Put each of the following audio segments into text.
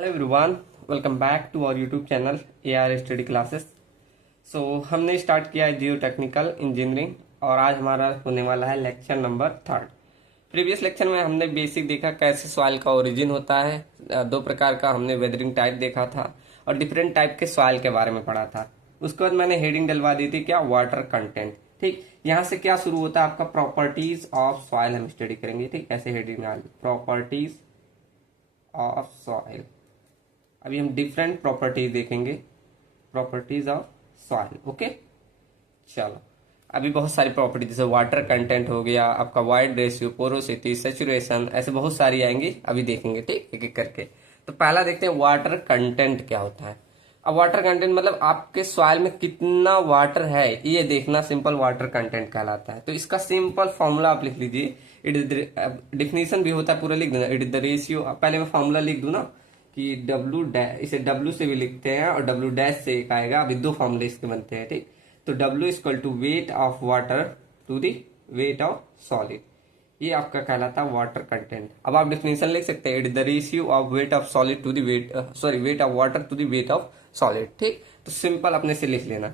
Hello everyone, welcome back to our YouTube channel AR study classes. हमने start किया है जियो technical engineering और आज हमारा होने वाला है लेक्चर नंबर 3। प्रीवियस लेक्चर में हमने बेसिक देखा कैसे सॉइल का ओरिजिन होता है। दो प्रकार का हमने वेदरिंग टाइप देखा था और डिफरेंट टाइप के सॉइल के बारे में पढ़ा था। उसके बाद मैंने हेडिंग डलवा दी थी, क्या, वाटर कंटेंट। ठीक, यहाँ से क्या शुरू होता है आपका, प्रॉपर्टीज ऑफ सॉइल हम स्टडी करेंगे। ठीक, ऐसे हेडिंग डाल, प्रॉपर्टीज ऑफ सॉइल। अभी हम डिफरेंट प्रॉपर्टीज देखेंगे, प्रॉपर्टीज ऑफ सॉइल। ओके, चलो। अभी बहुत सारी प्रॉपर्टी जैसे वाटर कंटेंट हो गया, आपका वाइड रेशियो, पोरोसिटी, सेचुरेशन, ऐसे बहुत सारी आएंगी, अभी देखेंगे। ठीक, एक एक करके। तो पहला देखते हैं वाटर कंटेंट क्या होता है। अब वाटर कंटेंट मतलब आपके सॉइल में कितना वाटर है ये देखना, सिंपल वाटर कंटेंट कहलाता है। तो इसका सिंपल फॉर्मूला आप लिख लीजिए। इट इज डिफिनेशन भी होता है, पूरा लिख देना। इट इज द रेशियो, पहले मैं फॉर्मूला लिख दूं ना कि डब्ल्यू डैश, इसे डब्ल्यू से भी लिखते हैं और डब्ल्यू डैश से एक आएगा। अभी दो फॉर्मूले इसके बनते हैं। ठीक, तो W equal to weight of water to the weight of solid, ये आपका कहलाता है वाटर कंटेंट। अब आप डिफिनेशन लिख सकते हैं, it is the ratio of weight of solid to the weight, sorry, weight of water to the weight of solid. ठीक, तो सिंपल अपने से लिख लेना।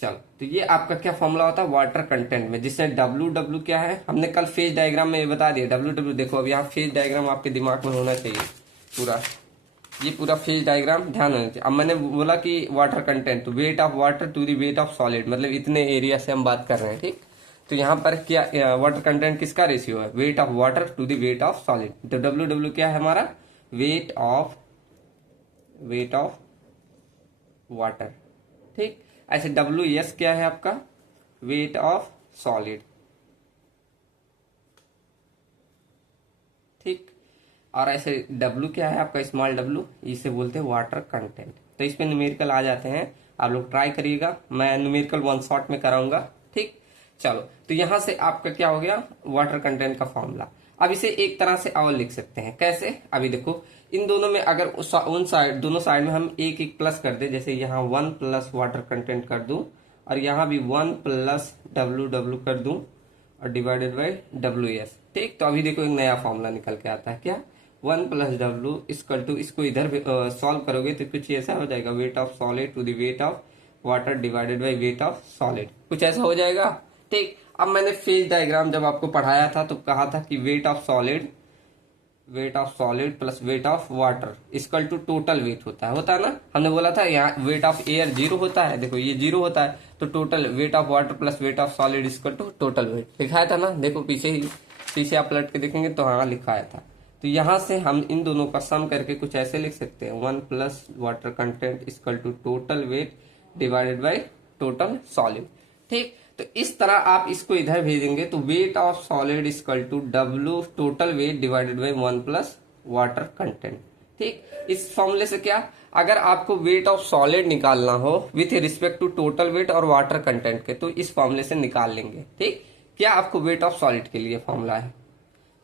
चलो, तो ये आपका क्या फॉर्मूला होता है वाटर कंटेंट में, जिससे डब्ल्यू डब्ल्यू क्या है, हमने कल फेज डायग्राम में ये बता दिया। डब्ल्यू डब्ल्यू देखो, अब यहाँ फेज डायग्राम आपके दिमाग में होना चाहिए पूरा, ये पूरा फेज डायग्राम ध्यान होना चाहिए। अब मैंने बोला कि वाटर कंटेंट, तो weight of water to the weight of solid, मतलब इतने एरिया से हम बात कर रहे हैं। ठीक, तो यहाँ पर क्या वाटर कंटेंट किसका रेशियो है, weight of water to the weight of solid. तो डब्ल्यू डब्ल्यू क्या है हमारा, वेट ऑफ वाटर। ठीक, ऐसे डब्ल्यू एस क्या है आपका, वेट ऑफ सॉलिड। ठीक, और ऐसे डब्ल्यू क्या है आपका, स्मॉल डब्ल्यू, इसे बोलते हैं वाटर कंटेंट। तो इसमें न्यूमेरिकल आ जाते हैं, आप लोग ट्राई करिएगा, मैं न्यूमेरिकल वन शॉट में कराऊंगा। ठीक, चलो, तो यहां से आपका क्या हो गया, वाटर कंटेंट का फॉर्मूला। अब इसे एक तरह से और लिख सकते हैं, कैसे, अभी देखो। इन दोनों में अगर उन साइड, दोनों साइड में हम एक एक प्लस कर दे, जैसे यहाँ 1 प्लस वाटर कंटेंट कर दूं और यहाँ भी 1 प्लस डब्ल्यू डब्ल्यू कर दूं और डिवाइडेड बाई डब्ल्यू एस। ठीक, तो अभी देखो एक नया फॉर्मूला निकल के आता है, क्या, 1 प्लस डब्ल्यू इक्वल टू, इसको इधर सॉल्व करोगे तो कुछ ऐसा हो जाएगा, weight of solid to the weight of water divided by weight of solid, कुछ ऐसा हो जाएगा। ठीक, अब मैंने फेज डायग्राम जब आपको पढ़ाया था तो कहा था कि weight of solid plus weight of water equal to total weight होता है ना। हमने बोला था यहाँ वेट ऑफ एयर 0 होता है, देखो ये 0 होता है, तो total weight of water plus weight of solid equal to total weight लिखाया था ना। देखो पीछे आप पलट के देखेंगे तो हाँ लिखाया था। तो यहाँ से हम इन दोनों का सम करके कुछ ऐसे लिख सकते हैं, 1 plus water content equal to total weight divided by total solid. ठीक, तो इस तरह आप इसको इधर भेजेंगे तो weight of solid equal to W total weight divided by 1 plus water content. ठीक, इस फॉर्मूले से क्या, अगर आपको वेट ऑफ सॉलिड निकालना हो with respect to total weight और वाटर कंटेंट के, तो इस फॉर्मूले से निकाल लेंगे। ठीक, क्या आपको वेट ऑफ सॉलिड के लिए फॉर्मूला है।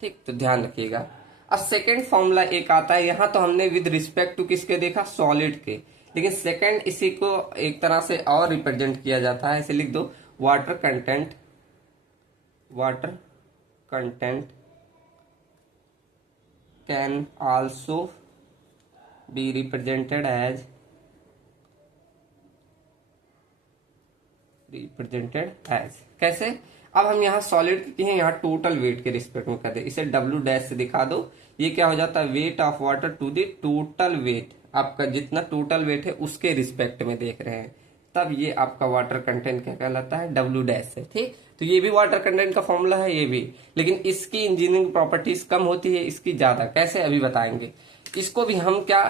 ठीक, तो ध्यान रखिएगा। अब सेकेंड फॉर्मूला एक आता है, यहां तो हमने विद रिस्पेक्ट टू किसके देखा, सॉलिड के, लेकिन सेकेंड इसी को एक तरह से और रिप्रेजेंट किया जाता है, ऐसे लिख दो, water content can also be represented as कैसे। अब हम यहाँ सॉलिड की हैं, यहाँ टोटल वेट के रिस्पेक्ट में कर दे, इसे डब्ल्यू डैश से दिखा दो। ये क्या हो जाता है, weight of water to the total weight, आपका जितना टोटल वेट है उसके रिस्पेक्ट में देख रहे हैं, तब ये आपका वाटर कंटेंट क्या कहलाता है, डब्ल्यू डैश से। ठीक, तो ये भी वाटर कंटेंट का फॉर्मूला है ये भी, लेकिन इसकी इंजीनियरिंग प्रॉपर्टीज कम होती है, इसकी ज्यादा। कैसे, अभी बताएंगे। इसको भी हम क्या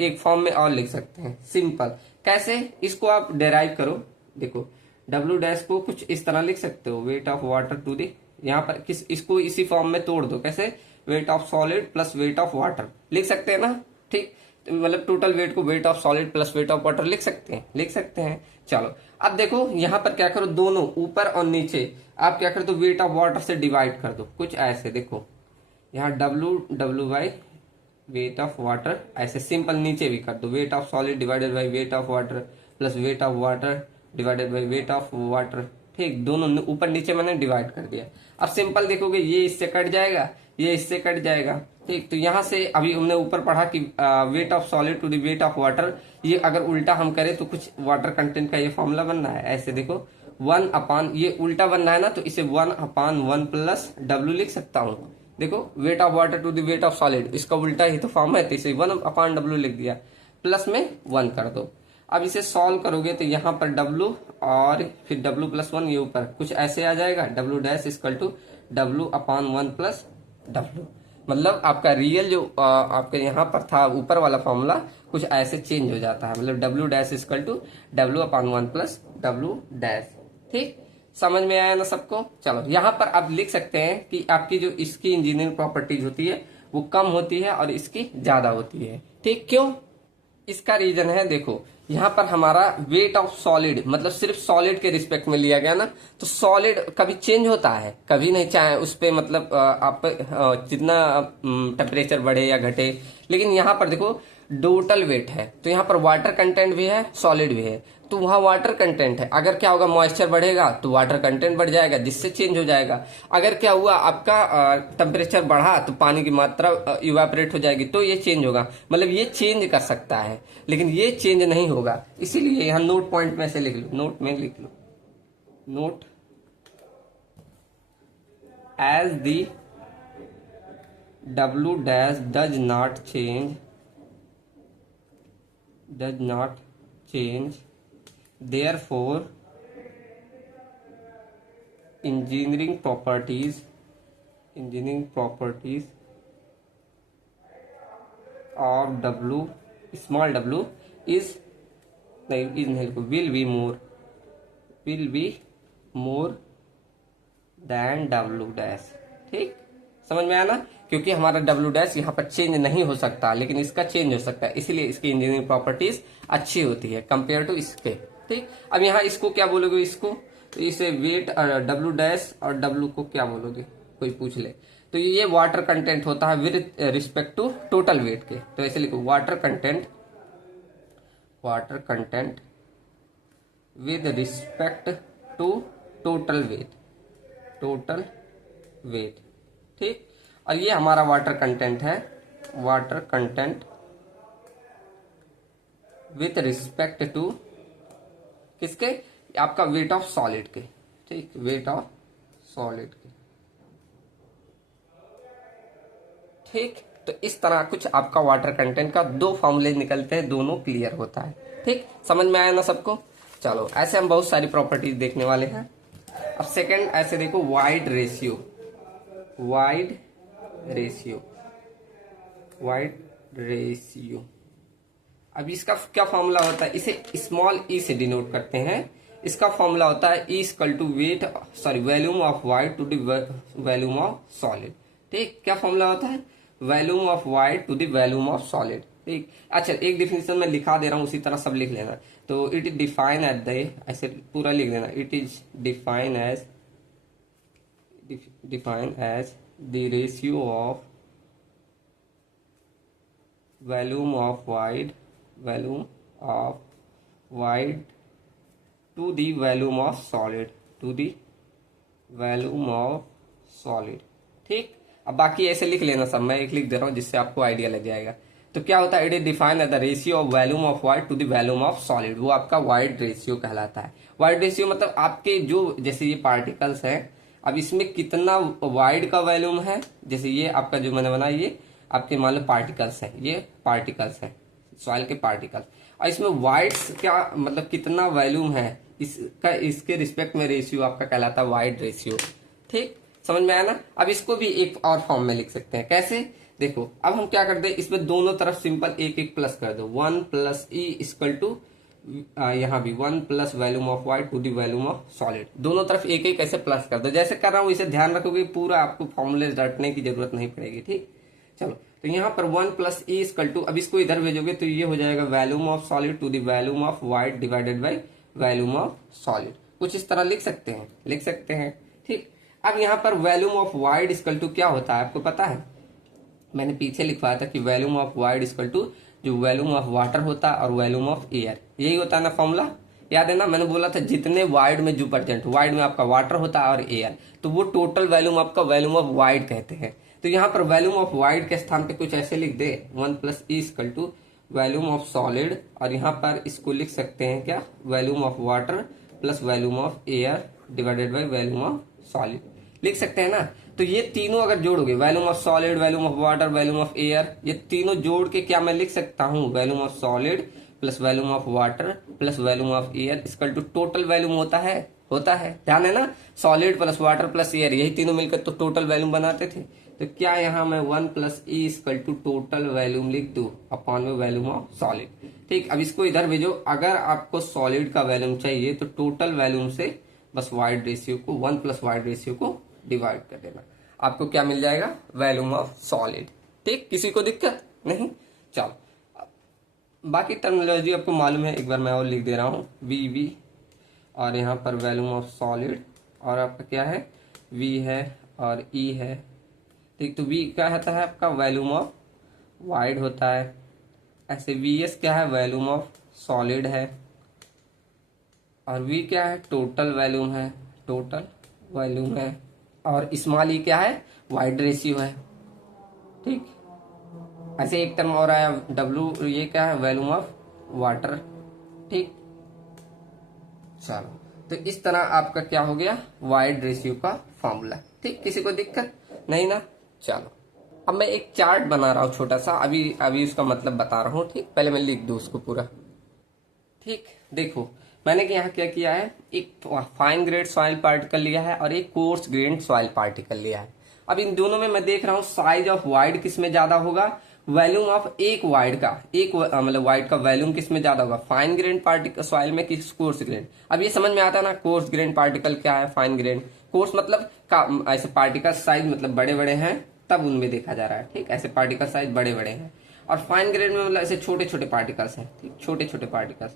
एक फॉर्म में और लिख सकते हैं, सिंपल। कैसे, इसको आप डेराइव करो, देखो डब्ल्यू डैश को कुछ इस तरह लिख सकते हो, weight of water to the, यहाँ पर इसको इसी फॉर्म में तोड़ दो, कैसे, weight of solid plus weight of water लिख सकते हैं ना। ठीक, मतलब टोटल वेट को weight of solid plus weight of water लिख सकते हैं। चलो, अब देखो यहाँ पर क्या करो, दोनों ऊपर और नीचे आप क्या कर दो, वेट ऑफ वाटर से डिवाइड कर दो, कुछ ऐसे। देखो यहाँ W by weight of water, ऐसे सिंपल नीचे भी कर दो, weight of solid divided by weight of water plus weight of water divided by weight of water. ठीक, दोनों ऊपर नीचे मैंने डिवाइड कर दिया। अब सिंपल देखोगे, ये इससे कट जाएगा, ये इससे कट जाएगा, ठीक, तो यहाँ से अभी हमने ऊपर पढ़ा कि weight of solid to the weight of water, ये अगर उल्टा हम करें तो कुछ वाटर कंटेंट का ये फॉर्मूला बनना है। ऐसे देखो 1/, ये उल्टा बनना है ना, तो इसे 1/1 प्लस W लिख सकता हूँ। देखो weight of water to the weight of solid, इसका उल्टा ही तो फॉर्म है, तो इसे 1/W लिख दिया, प्लस में 1 कर दो। अब इसे सॉल्व करोगे तो यहाँ पर W और फिर W प्लस 1 ये ऊपर कुछ ऐसे आ जाएगा, W dash equal to W/1 plus W। मतलब आपका रियल जो आपके यहाँ पर था ऊपर वाला फॉर्मूला कुछ ऐसे चेंज हो जाता है, मतलब W dash equal to W/1 plus W dash. ठीक, समझ में आया ना सबको। चलो यहाँ पर आप लिख सकते हैं कि आपकी जो इसकी इंजीनियरिंग प्रॉपर्टीज होती है वो कम होती है और इसकी ज्यादा होती है। ठीक, क्यों? इसका रीजन है, देखो यहाँ पर हमारा वेट ऑफ सॉलिड मतलब सिर्फ सॉलिड के रिस्पेक्ट में लिया गया ना, तो सॉलिड कभी चेंज होता है, कभी नहीं, चाहे उस पे मतलब आप जितना टेम्परेचर बढ़े या घटे। लेकिन यहाँ पर देखो टोटल वेट है, तो यहाँ पर वाटर कंटेंट भी है, सॉलिड भी है, तो वहां वाटर कंटेंट है। अगर क्या होगा, मॉइस्चर बढ़ेगा तो वाटर कंटेंट बढ़ जाएगा, जिससे चेंज हो जाएगा। अगर क्या हुआ, आपका टेम्परेचर बढ़ा तो पानी की मात्रा इवापोरेट हो जाएगी, तो ये चेंज होगा। मतलब ये चेंज कर सकता है, लेकिन ये चेंज नहीं होगा। इसीलिए यहाँ नोट पॉइंट में से लिख लो, नोट में लिख लो, note as the W dash does not change therefore engineering properties of W small w is will be more than W dash. ठीक, समझ में आया ना, क्योंकि हमारा W डैश यहाँ पर चेंज नहीं हो सकता, लेकिन इसका चेंज हो सकता है, इसलिए इसकी इंजीनियरिंग प्रॉपर्टीज अच्छी होती है कंपेयर टू इसके। ठीक, अब यहाँ इसको क्या बोलोगे, इसको तो इसे वेट W डैश और W को क्या बोलोगे, कोई पूछ ले तो ये वाटर कंटेंट होता है with respect to total weight के, तो ऐसे लिखो water content with respect to total weight. ठीक, और ये हमारा वाटर कंटेंट है, water content with respect to किसके, आपका वेट ऑफ सॉलिड के। ठीक, वेट ऑफ सॉलिड के। ठीक, तो इस तरह कुछ आपका वाटर कंटेंट का दो फॉर्मूले निकलते हैं, दोनों क्लियर होता है। ठीक, समझ में आया ना सबको। चलो ऐसे हम बहुत सारी प्रॉपर्टीज देखने वाले हैं। अब सेकंड ऐसे देखो, वाइड रेशियो। अब इसका क्या फॉर्मूला होता है, इसे स्मॉल ई से डिनोट करते हैं। इसका फॉर्मूला होता है E equal to volume of void to the volume of solid. ठीक, क्या फॉर्मूला होता है, volume of void to the volume of solid. ठीक, अच्छा एक डिफिनेशन में लिखा दे रहा हूं, उसी तरह सब लिख लेना। तो it is define at the, ऐसे पूरा लिख देना, it is define as the ratio of volume of void to the volume of solid. ठीक, अब बाकी ऐसे लिख लेना सब, मैं एक लिख दे रहा हूं जिससे आपको आइडिया लग जाएगा। तो क्या होता है, it is define as the ratio of volume of void to the volume of solid, वो आपका वाइड रेशियो कहलाता है। वाइड रेशियो मतलब आपके जो, जैसे ये पार्टिकल्स हैं, अब इसमें कितना वाइड का वॉल्यूम है, जैसे ये आपका जो मैंने बनाया, ये आपके मान लो पार्टिकल्स है, ये पार्टिकल्स है सॉइल के पार्टिकल्स, और इसमें वाइड क्या मतलब कितना वॉल्यूम है इसका, इसके रिस्पेक्ट में रेशियो आपका कहलाता है वाइड रेशियो। ठीक, समझ में आया ना। अब इसको भी एक और फॉर्म में लिख सकते हैं, कैसे, देखो अब हम क्या करते हैं, इसमें दोनों तरफ सिंपल एक प्लस कर दो, 1 प्लस ई इक्वल टू यहाँ भी 1 plus volume of void to the volume of solid, दोनों तरफ एक ऐसे प्लस कर दो। जैसे कर रहा हूँ इसे ध्यान रखोगे, पूरा आपको फॉर्मूले रटने की जरूरत नहीं पड़ेगी। ठीक, चलो तो यहाँ पर 1 प्लस ई इक्वल टू, अब इसको इधर भेजोगे तो ये हो जाएगा volume of solid to the volume of void divided by volume of solid. कुछ इस तरह लिख सकते हैं। ठीक, अब यहाँ पर volume of void equal to क्या होता है आपको पता है, मैंने पीछे लिखवाया था कि volume of void equal to जो वॉल्यूम ऑफ वाटर होता है और वॉल्यूम ऑफ एयर, यही होता है ना फॉर्मूला, याद है ना। मैंने बोला था जितने वाइड में जो परसेंट, वाइड में आपका वाटर होता है और एयर, तो वो टोटल वॉल्यूम आपका वॉल्यूम ऑफ वाइड कहते हैं। तो यहाँ पर वॉल्यूम ऑफ वाइड के स्थान पे कुछ ऐसे लिख दे 1 plus E equal to volume of solid, और यहाँ पर इसको लिख सकते हैं क्या, volume of water plus volume of air divided by volume of solid, लिख सकते हैं ना। तो ये तीनों अगर जोड़ोगे, volume of solid, volume of water, volume of air, ये तीनों जोड़ के क्या मैं लिख सकता हूँ, volume of solid plus volume of water plus volume of air equal to total volume होता है, ध्यान है ना। Solid plus water plus air, यही तीनों मिलकर तो टोटल वॉल्यूम बनाते थे। तो क्या यहाँ मैं 1 plus E equal to total volume लिख दूं अपॉन में वॉल्यूम ऑफ सॉलिड। ठीक, अब इसको इधर भेजो। अगर आपको सॉलिड का वॉल्यूम चाहिए तो टोटल वॉल्यूम से बस वाइड रेशियो को 1 प्लस वाइड रेशियो को डिवाइड कर देना, आपको क्या मिल जाएगा, वॉल्यूम ऑफ सॉलिड। ठीक, किसी को दिक्कत नहीं। चलो बाकी टर्मिनोलॉजी आपको मालूम है, एक बार मैं और लिख दे रहा हूँ, वी और यहाँ पर वॉल्यूम ऑफ सॉलिड, और आपका क्या है, वी है और ई है। ठीक, तो वी क्या होता है आपका, वॉल्यूम ऑफ वाइड होता है। ऐसे वी एस क्या है, वॉल्यूम ऑफ सॉलिड है, और वी क्या है, टोटल वॉल्यूम है, टोटल वॉल्यूम है, और स्मॉल ई क्या है, वाइड रेशियो है। ठीक, ऐसे एक टर्म और आया डब्ल्यू, ये क्या है, वॉल्यूम ऑफ वाटर। ठीक, चलो तो इस तरह आपका क्या हो गया, वाइड रेशियो का फॉर्मूला। ठीक, किसी को दिक्कत नहीं ना। चलो अब मैं एक चार्ट बना रहा हूँ छोटा सा, अभी उसका मतलब बता रहा हूँ। ठीक, पहले मैं लिख दूं उसको पूरा। ठीक, देखो मैंने यहाँ क्या किया है, एक फाइन ग्रेड सॉइल पार्टिकल लिया है और एक कोर्स ग्रेड सॉइल पार्टिकल लिया है। अब इन दोनों में मैं देख रहा हूँ साइज ऑफ वाइड किस में ज्यादा होगा, वॉल्यूम ऑफ एक वाइड का, मतलब वाइड का वॉल्यूम किस में ज्यादा होगा, फाइन ग्रेन पार्टिकल सॉइल में कि कोर्स ग्रेन। अब ये समझ में आता है ना, कोर्स ग्रेन पार्टिकल क्या है, फाइन ग्रेन। कोर्स मतलब ऐसे पार्टिकल साइज मतलब बड़े बड़े हैं तब उनमें देखा जा रहा है। ठीक, ऐसे पार्टिकल साइज बड़े बड़े हैं, और फाइन ग्रेन में मतलब ऐसे छोटे छोटे पार्टिकल्स हैं। ठीक, छोटे छोटे पार्टिकल्स,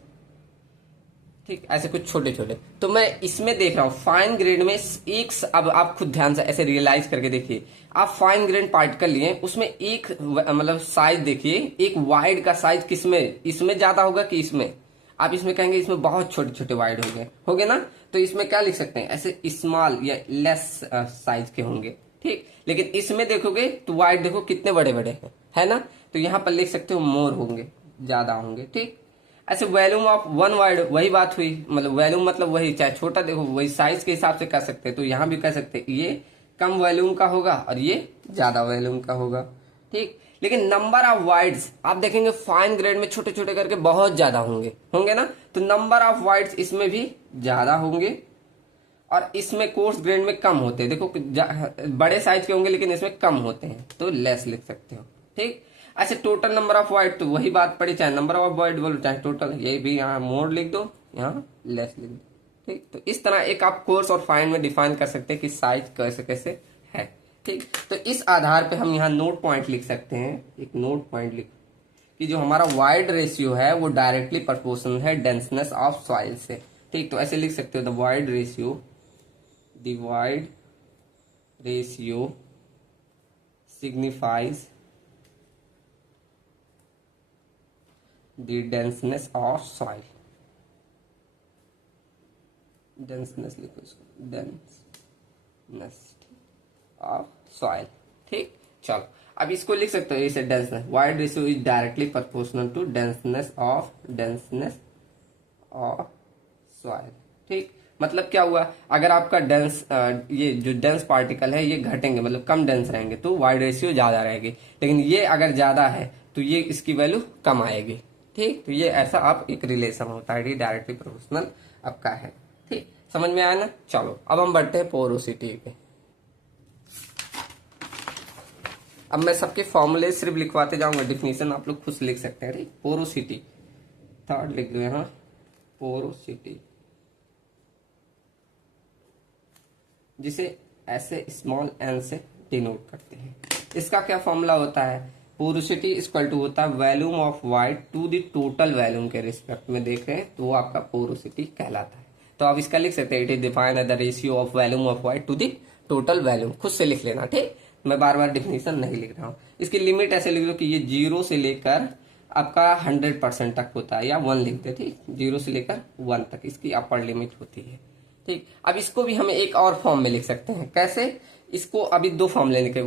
ठीक, ऐसे कुछ छोटे छोटे। तो मैं इसमें देख रहा हूँ फाइन ग्रेड में एक, अब आप खुद ध्यान से ऐसे रियलाइज करके देखिए, आप फाइन ग्रेड पार्टिकल लिए, उसमें एक मतलब साइज देखिए, एक वाइड का साइज किसमें, इसमें ज्यादा होगा कि इसमें, आप इसमें कहेंगे इसमें बहुत छोटे छोटे वाइड होंगे ना। तो इसमें क्या लिख सकते हैं, ऐसे स्मॉल या लेस साइज के होंगे। ठीक, लेकिन इसमें देखोगे तो वाइड देखो कितने बड़े बड़े हैं, है ना। तो यहाँ पर लिख सकते हो मोर होंगे, ज्यादा होंगे। ठीक, ऐसे वॉल्यूम ऑफ वन वाइड वही बात हुई, मतलब वॉल्यूम मतलब वही, चाहे छोटा देखो वही साइज के हिसाब से कर सकते हैं। तो यहाँ भी कह सकते हैं ये कम वॉल्यूम का होगा और ये ज्यादा वॉल्यूम का होगा। ठीक, लेकिन नंबर ऑफ वाइड्स आप देखेंगे फाइन ग्रेड में छोटे छोटे करके बहुत ज्यादा होंगे ना। तो नंबर ऑफ वाइड्स इसमें भी ज्यादा होंगे और इसमें कोर्स ग्रेड में कम होते हैं। देखो बड़े साइज के होंगे लेकिन इसमें कम होते हैं, तो लेस लिख सकते हो। ठीक, ऐसे टोटल नंबर ऑफ वाइड तो वही बात पड़ी, चाहे नंबर ऑफ वाइड बोलो चाहे टोटल, ये भी यहाँ मोड लिख दो, यहाँ लेस लिख दो। ठीक, तो इस तरह एक आप कोर्स और फाइन में डिफाइन कर सकते हैं कि साइज कैसे कैसे है। ठीक, तो इस आधार पे हम यहाँ नोट पॉइंट लिख सकते हैं, एक नोट पॉइंट लिख कि जो हमारा वाइड रेशियो है वो डायरेक्टली प्रोपोर्शनल है डेंसनेस ऑफ सॉइल से। ठीक, तो ऐसे लिख सकते हो the void ratio signifies the denseness of soil, denseness लिखो इसको, denseness of soil। ठीक, चलो अब इसको लिख सकते हो इसे denseness, void ratio is directly proportional to denseness of soil. ठीक, मतलब क्या हुआ, अगर आपका डेंस ये जो डेंस पार्टिकल है ये घटेंगे, मतलब कम डेंस रहेंगे तो वाइड रेशियो ज्यादा रहेगी, लेकिन ये अगर ज्यादा है तो ये इसकी वैल्यू कम आएगी। ठीक, तो ये ऐसा आप एक रिलेशन होता है, डायरेक्टली प्रोपोर्शनल आपका है। ठीक, समझ में आया ना। चलो अब हम बढ़ते हैं पोरोसिटी पे। अब मैं सबके फॉर्मूले सिर्फ लिखवाते जाऊंगा, डिफिनीशन आप लोग खुद लिख सकते हैं। ठीक, पोरोसिटी थर्ड लिख दो यहाँ, पोरोसिटी जिसे ऐसे स्मॉल एन से डिनोट करते हैं। इसका क्या फॉर्मूला होता है, पोरोसिटी इक्वल टू होता है volume of void to the total volume के रिस्पेक्ट में देख रहे हैं तो वो आपका पोरोसिटी कहलाता है। तो आप इसका लिख सकते हैं it is defined as the ratio of volume of void to the total volume, खुद से लिख लेना। ठीक, मैं बार बार डिफिनीशन नहीं लिख रहा हूँ। इसकी लिमिट ऐसे लिख दो कि ये 0 से लेकर आपका 100% तक होता है, या 1 लिख दे। ठीक, 0 से लेकर 1 तक इसकी अपर लिमिट होती है। ठीक, अब इसको भी हम एक और फॉर्म में लिख सकते हैं, कैसे, इसको अभी दो फॉर्मूले लिखे,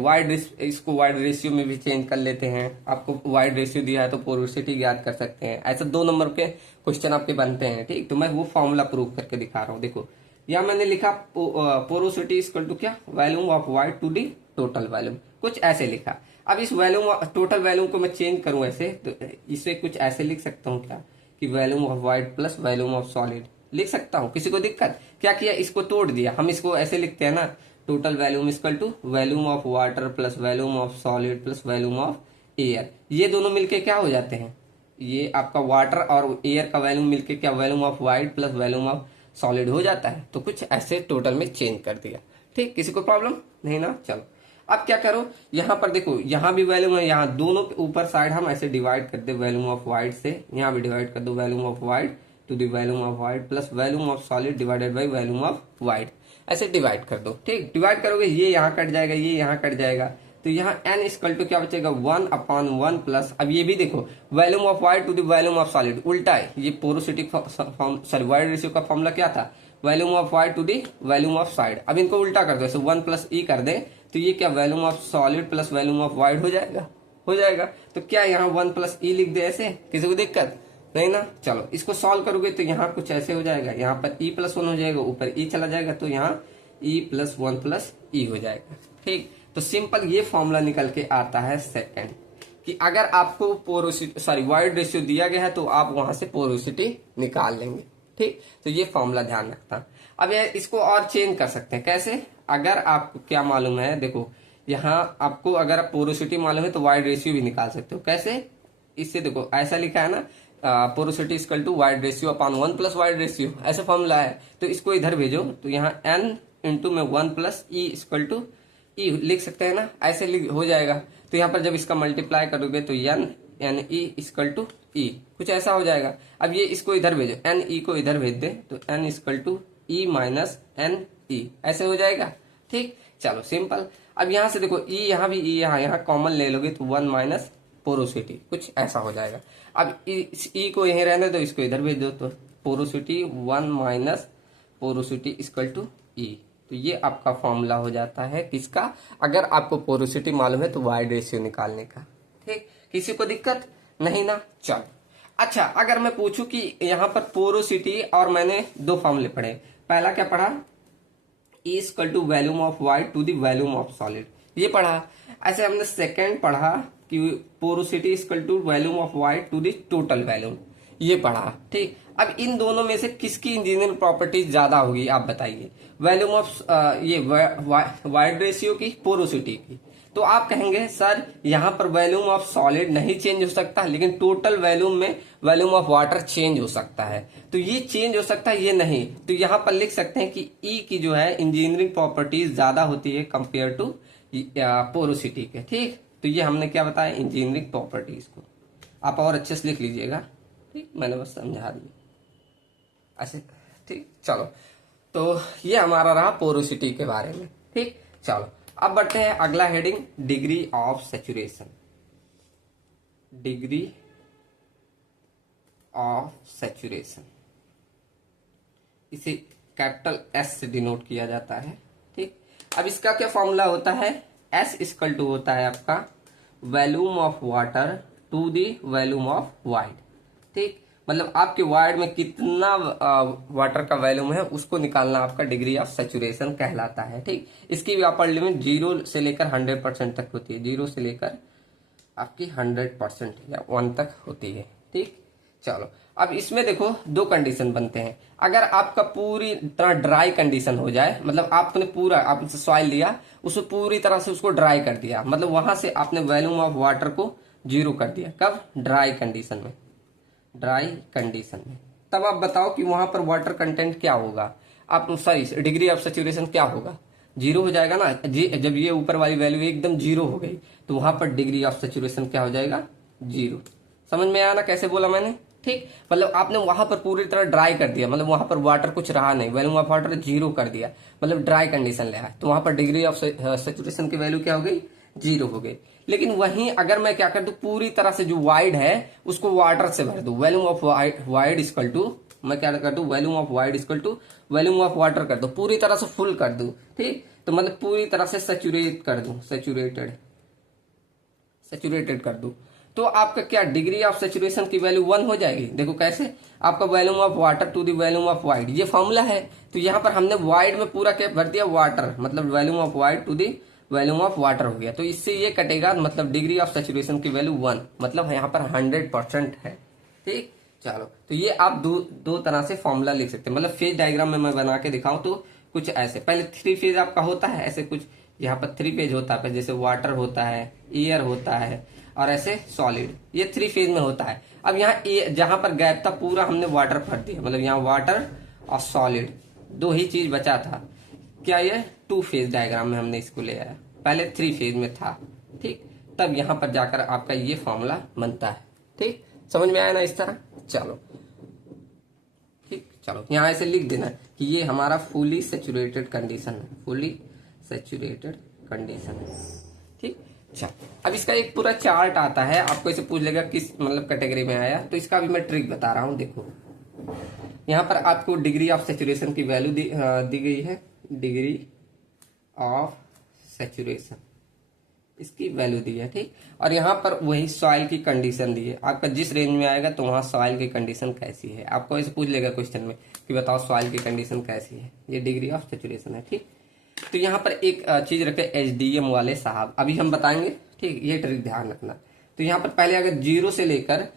इसको वाइड रेशियो में भी चेंज कर लेते हैं। आपको वाइड रेशियो दिया है तो पोरोसिटी ज्ञात कर सकते हैं। ऐसे 2 नंबर के क्वेश्चन आपके बनते हैं, ठीक। तो मैं वो फॉर्मूला प्रूव करके दिखा रहा हूँ। देखो यहाँ मैंने लिखा पोरोसिटी इक्वल टू क्या, volume of void to the total volume, कुछ ऐसे लिखा। अब इस वॉल्यूम टोटल वॉल्यूम को मैं चेंज करूं ऐसे, तो इसे कुछ ऐसे लिख सकता हूँ क्या कि volume of void plus volume of solid लिख सकता हूँ। किसी को दिक्कत? क्या किया, इसको तोड़ दिया। हम इसको ऐसे लिखते हैं ना, total volume equal to volume of water plus volume of solid plus volume of air. ये दोनों मिलके क्या हो जाते हैं, ये आपका वाटर और एयर का वॉल्यूम मिलके क्या, volume of void plus volume of solid हो जाता है। तो कुछ ऐसे टोटल में चेंज कर दिया, ठीक। किसी को प्रॉब्लम नहीं ना? चलो अब क्या करो, यहाँ पर देखो यहाँ भी वॉल्यूम है, यहाँ दोनों के ऊपर साइड हम ऐसे डिवाइड कर दे वॉल्यूम ऑफ वाइड से, यहाँ भी डिवाइड कर दो volume of void to the volume of void plus volume of solid divided by volume of void, ऐसे डिवाइड कर दो, ठीक। डिवाइड करोगे ये यहाँ कट जाएगा, ये यहाँ कट जाएगा, तो यहाँ n इक्वल टू क्या बचेगा, 1/1 प्लस, अब ये भी देखो volume of void to the volume of solid, उल्टा है। ये पोरोसिटी सॉरी वाइड रेशियो का फॉर्मूला क्या था, volume of void to the volume of side. अब इनको उल्टा कर दो, ऐसे 1 प्लस ई कर दे, तो ये क्या volume of solid plus volume of wide हो जाएगा, हो जाएगा। तो क्या यहाँ 1 प्लस ई लिख दे ऐसे, किसी को दिक्कत नहीं ना? चलो इसको सॉल्व करोगे तो यहाँ कुछ ऐसे हो जाएगा, यहाँ पर ई प्लस 1 हो जाएगा, ऊपर ई चला जाएगा, तो यहाँ ई प्लस 1 प्लस ई हो जाएगा, ठीक। तो सिंपल ये फॉर्मूला निकल के आता है सेकंड, कि अगर आपको पोरोसिटी सॉरी वाइड रेशियो दिया गया है तो आप वहां से पोरोसिटी निकाल लेंगे, ठीक। तो ये फॉर्मूला ध्यान रखना। अब ये इसको और चेंज कर सकते हैं, कैसे? अगर आपको क्या मालूम है, देखो यहाँ आपको अगर पोरोसिटी मालूम है तो वाइड रेशियो भी निकाल सकते हो। कैसे? इससे देखो ऐसा लिखा है ना, porosity equal to void ratio upon 1 plus void ratio, ऐसा फॉर्मूला है। तो इसको इधर भेजो, तो यहाँ n इंटू में 1 प्लस ई इक्वल टू ई लिख सकते हैं ना, ऐसे हो जाएगा। तो यहाँ पर जब इसका मल्टीप्लाई करोगे तो एन ई इक्वल टू ई, कुछ ऐसा हो जाएगा। अब ये इसको इधर भेजो, एन ई को इधर भेज दे, तो N equal to E minus N E, ऐसे हो जाएगा, ठीक। चलो सिंपल। अब यहाँ से देखो ई, यहाँ भी ई, यहाँ कॉमन ले लोगे तो 1 माइनस पोरोसिटी, कुछ ऐसा हो जाएगा। अब इस ई को यहीं रहने दो, इसको इधर भेज दो, तो porosity 1 minus porosity equal to E. तो ये आपका फॉर्मूला हो जाता है किसका, अगर आपको पोरोसिटी मालूम है तो वाइड रेशियो निकालने का, ठीक। किसी को दिक्कत नहीं ना? चलो अच्छा, अगर मैं पूछूं कि यहाँ पर पोरोसिटी और मैंने 2 फॉर्मूले पढ़े, पहला क्या पढ़ा, E equal to volume of void to the volume of solid, ये पढ़ा। ऐसे हमने सेकंड पढ़ा कि porosity equal to volume of void to the total volume, ये पढ़ा, ठीक। अब इन दोनों में से किसकी इंजीनियरिंग प्रॉपर्टीज ज्यादा होगी, आप बताइए, वॉल्यूम ऑफ ये वाइड रेशियो की, पोरोसिटी की? तो आप कहेंगे सर यहाँ पर वॉल्यूम ऑफ सॉलिड नहीं चेंज हो सकता, लेकिन टोटल वॉल्यूम में वॉल्यूम ऑफ वाटर चेंज हो सकता है। तो ये चेंज हो सकता है, ये नहीं। तो यहाँ पर लिख सकते हैं कि ई की जो है इंजीनियरिंग प्रॉपर्टीज ज्यादा होती है कंपेयर टू पोरोसिटी के, ठीक। तो ये हमने क्या बताया, इंजीनियरिंग प्रॉपर्टीज को आप और अच्छे से लिख लीजिएगा, ठीक। मैंने बस समझा दिया ऐसे, ठीक। चलो तो ये हमारा रहा पोरोसिटी के बारे में, ठीक। चलो अब बढ़ते हैं अगला heading, degree of saturation. Degree of saturation, इसे कैपिटल एस से डिनोट किया जाता है, ठीक। अब इसका क्या फॉर्मूला होता है, एस इक्वल टू होता है आपका volume of water to the volume of void, ठीक। मतलब आपके वाइड में कितना वाटर का वॉल्यूम है उसको निकालना आपका डिग्री ऑफ सैचुरेशन कहलाता है, ठीक। इसकी भी अपर लिमिट 0 से लेकर 100% तक होती है, 0 से लेकर आपकी 100% या 1 तक होती है, ठीक। चलो अब इसमें देखो 2 कंडीशन बनते हैं। अगर आपका पूरी तरह ड्राई कंडीशन हो जाए, मतलब आपने पूरा आपने सॉइल लिया, उसको पूरी तरह से उसको ड्राई कर दिया, मतलब वहां से आपने वॉल्यूम ऑफ वाटर को 0 कर दिया, कब, ड्राई कंडीशन में, ड्राई कंडीशन में। तब आप बताओ कि वहां पर वाटर कंटेंट क्या होगा, आप सॉरी डिग्री ऑफ सैचुरेशन क्या होगा, 0 हो जाएगा ना। जब ये ऊपर वाली वैल्यू एकदम 0 हो गई तो वहां पर डिग्री ऑफ सैचुरेशन क्या हो जाएगा, 0। समझ में आया ना कैसे बोला मैंने, ठीक। मतलब आपने वहां पर पूरी तरह ड्राई कर दिया, मतलब वहां पर वाटर कुछ रहा नहीं, वॉल्यूम ऑफ वाटर 0 कर दिया, मतलब ड्राई कंडीशन ले आया, तो वहां पर डिग्री ऑफ सैचुरेशन की वैल्यू क्या हो गई, 0 हो गई। लेकिन वहीं अगर मैं क्या कर दूं, पूरी तरह से जो वाइड है उसको वाटर से भर दूं, volume of void equal to, मैं क्या कर दूं, volume of void equal to volume of water कर दो, पूरी तरह से फुल कर दूं, ठीक। तो मतलब पूरी तरह से सैचुरेट कर दूं, सैचुरेटेड कर दूं, तो आपका क्या डिग्री ऑफ सैचुरेशन की वैल्यू 1 हो जाएगी। देखो कैसे, आपका volume of water to the volume of void, ये फॉर्मूला है। तो यहाँ पर हमने वाइड में पूरा क्या भर दिया, वाटर, मतलब volume of void to the volume of water हो गया। तो इससे ये कटेगा, मतलब डिग्री ऑफ सैचुरेशन की वैल्यू 1, मतलब यहाँ पर 100% है। ठीक, चलो, तो ये आप दो तरह से फॉर्मूला लिख सकते हैं। मतलब फेज डायग्राम में मैं बना के दिखाऊं तो कुछ ऐसे, पहले 3 फेज आपका होता है, ऐसे कुछ यहाँ पर 3 फेज होता है, जैसे वाटर होता है, एयर होता है, और ऐसे सॉलिड, ये 3 फेज में होता है। अब यहाँ जहां पर गैप था पूरा हमने वाटर भर दिया, मतलब यहाँ वाटर और सॉलिड 2 ही चीज बचा था। क्या ये 2 फेज डायग्राम में हमने इसको ले आया, पहले 3 फेज में था। ठीक, तब यहाँ पर जाकर आपका ये फॉर्मूला बनता है। ठीक, समझ में आया ना इस तरह। चलो ठीक, चलो यहाँ ऐसे लिख देना कि ये हमारा फुली सैचुरेटेड कंडीशन है, फुली सैचुरेटेड कंडीशन है। ठीक, अच्छा, अब इसका एक पूरा चार्ट आता है, आपको इसे पूछ लेगा किस मतलब कैटेगरी में आया, तो इसका भी मैं ट्रिक बता रहा हूं। देखो यहाँ पर आपको डिग्री ऑफ सैचुरेशन की वैल्यू दी गई है, डिग्री ऑफ सैचुरेशन, इसकी वैल्यू दी है। ठीक, और यहाँ पर वही सॉइल की कंडीशन दी है, आपका जिस रेंज में आएगा तो वहां सॉइल की कंडीशन कैसी है, आपको ऐसे पूछ लेगा क्वेश्चन में कि बताओ सॉइल की कंडीशन कैसी है, ये डिग्री ऑफ सैचुरेशन है। ठीक, तो यहाँ पर एक चीज रखे एचडीएम वाले साहब, अभी हम बताएंगे। ठीक, ये ट्रिक ध्यान रखना। तो यहाँ पर पहले अगर 0 से लेकर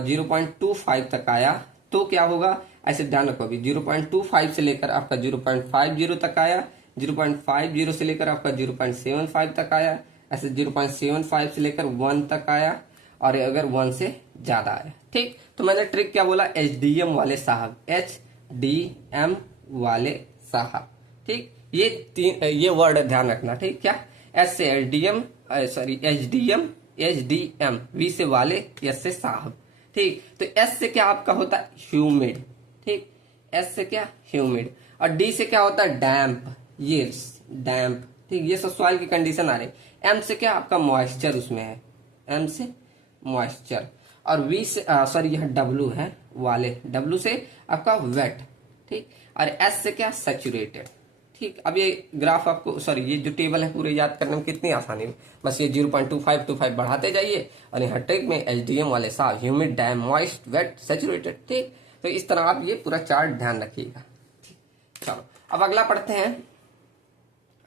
0.25 तक आया तो क्या होगा, ऐसे ध्यान रखो। अभी 0.25 से लेकर आपका 0.50 तक आया, 0.50 से लेकर आपका 0.75 तक आया, ऐसे 0.75 से लेकर 1 तक आया, और अगर 1 से ज्यादा आया। ठीक, तो मैंने ट्रिक क्या बोला, एचडीएम वाले साहब, एचडीएम वाले साहब। ठीक, ये वर्ड ध्यान रखना। ठीक, क्या, एस से HDM, sorry HDM, HDM, V से वाले, एस से साहब। ठीक, तो एस से क्या आपका होता है, ह्यूमिड। ठीक, एस से क्या, ह्यूमिड, और डी से क्या होता है, डैम्प, ये डैम्प। ठीक, ये सब सॉइल की कंडीशन आ रही। एम से क्या आपका मॉइस्चर उसमें है, एम से मॉइस्चर, और वी से सॉरी यह डब्लू है वाले, डब्लू से आपका वेट। ठीक, और एस से क्या, सैचुरेटेड। ठीक, अब ये ग्राफ आपको, सॉरी ये जो टेबल है पूरे याद करने में कितनी आसानी है, बस ये 0.25 बढ़ाते जाइए, और यहाँ ट्रिक में एचडीएम वाले साहब, humid, damp, moist, wet, saturated. ठीक, तो इस तरह आप ये पूरा चार्ट ध्यान रखिएगा। चलो अब अगला पढ़ते हैं।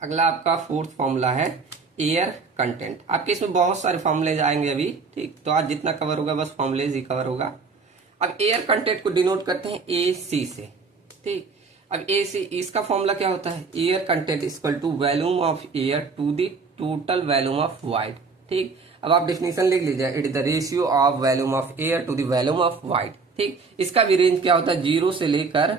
अगला आपका 4th फॉर्मूला है एयर कंटेंट। आपके इसमें बहुत सारे फॉर्मुलेज आएंगे अभी। ठीक, तो आज जितना कवर होगा बस फॉर्मुलेज ही कवर होगा। अब एयर कंटेंट को डिनोट करते हैं ए सी से। ठीक, अब ए सी, इसका फॉर्मूला क्या होता है, air content equal to volume of air to the total volume of void. ठीक, अब आप डेफिनेशन लिख लीजिए, it is the ratio of volume of air to the volume of void. ठीक, इसका भी रेंज क्या होता है, 0 से लेकर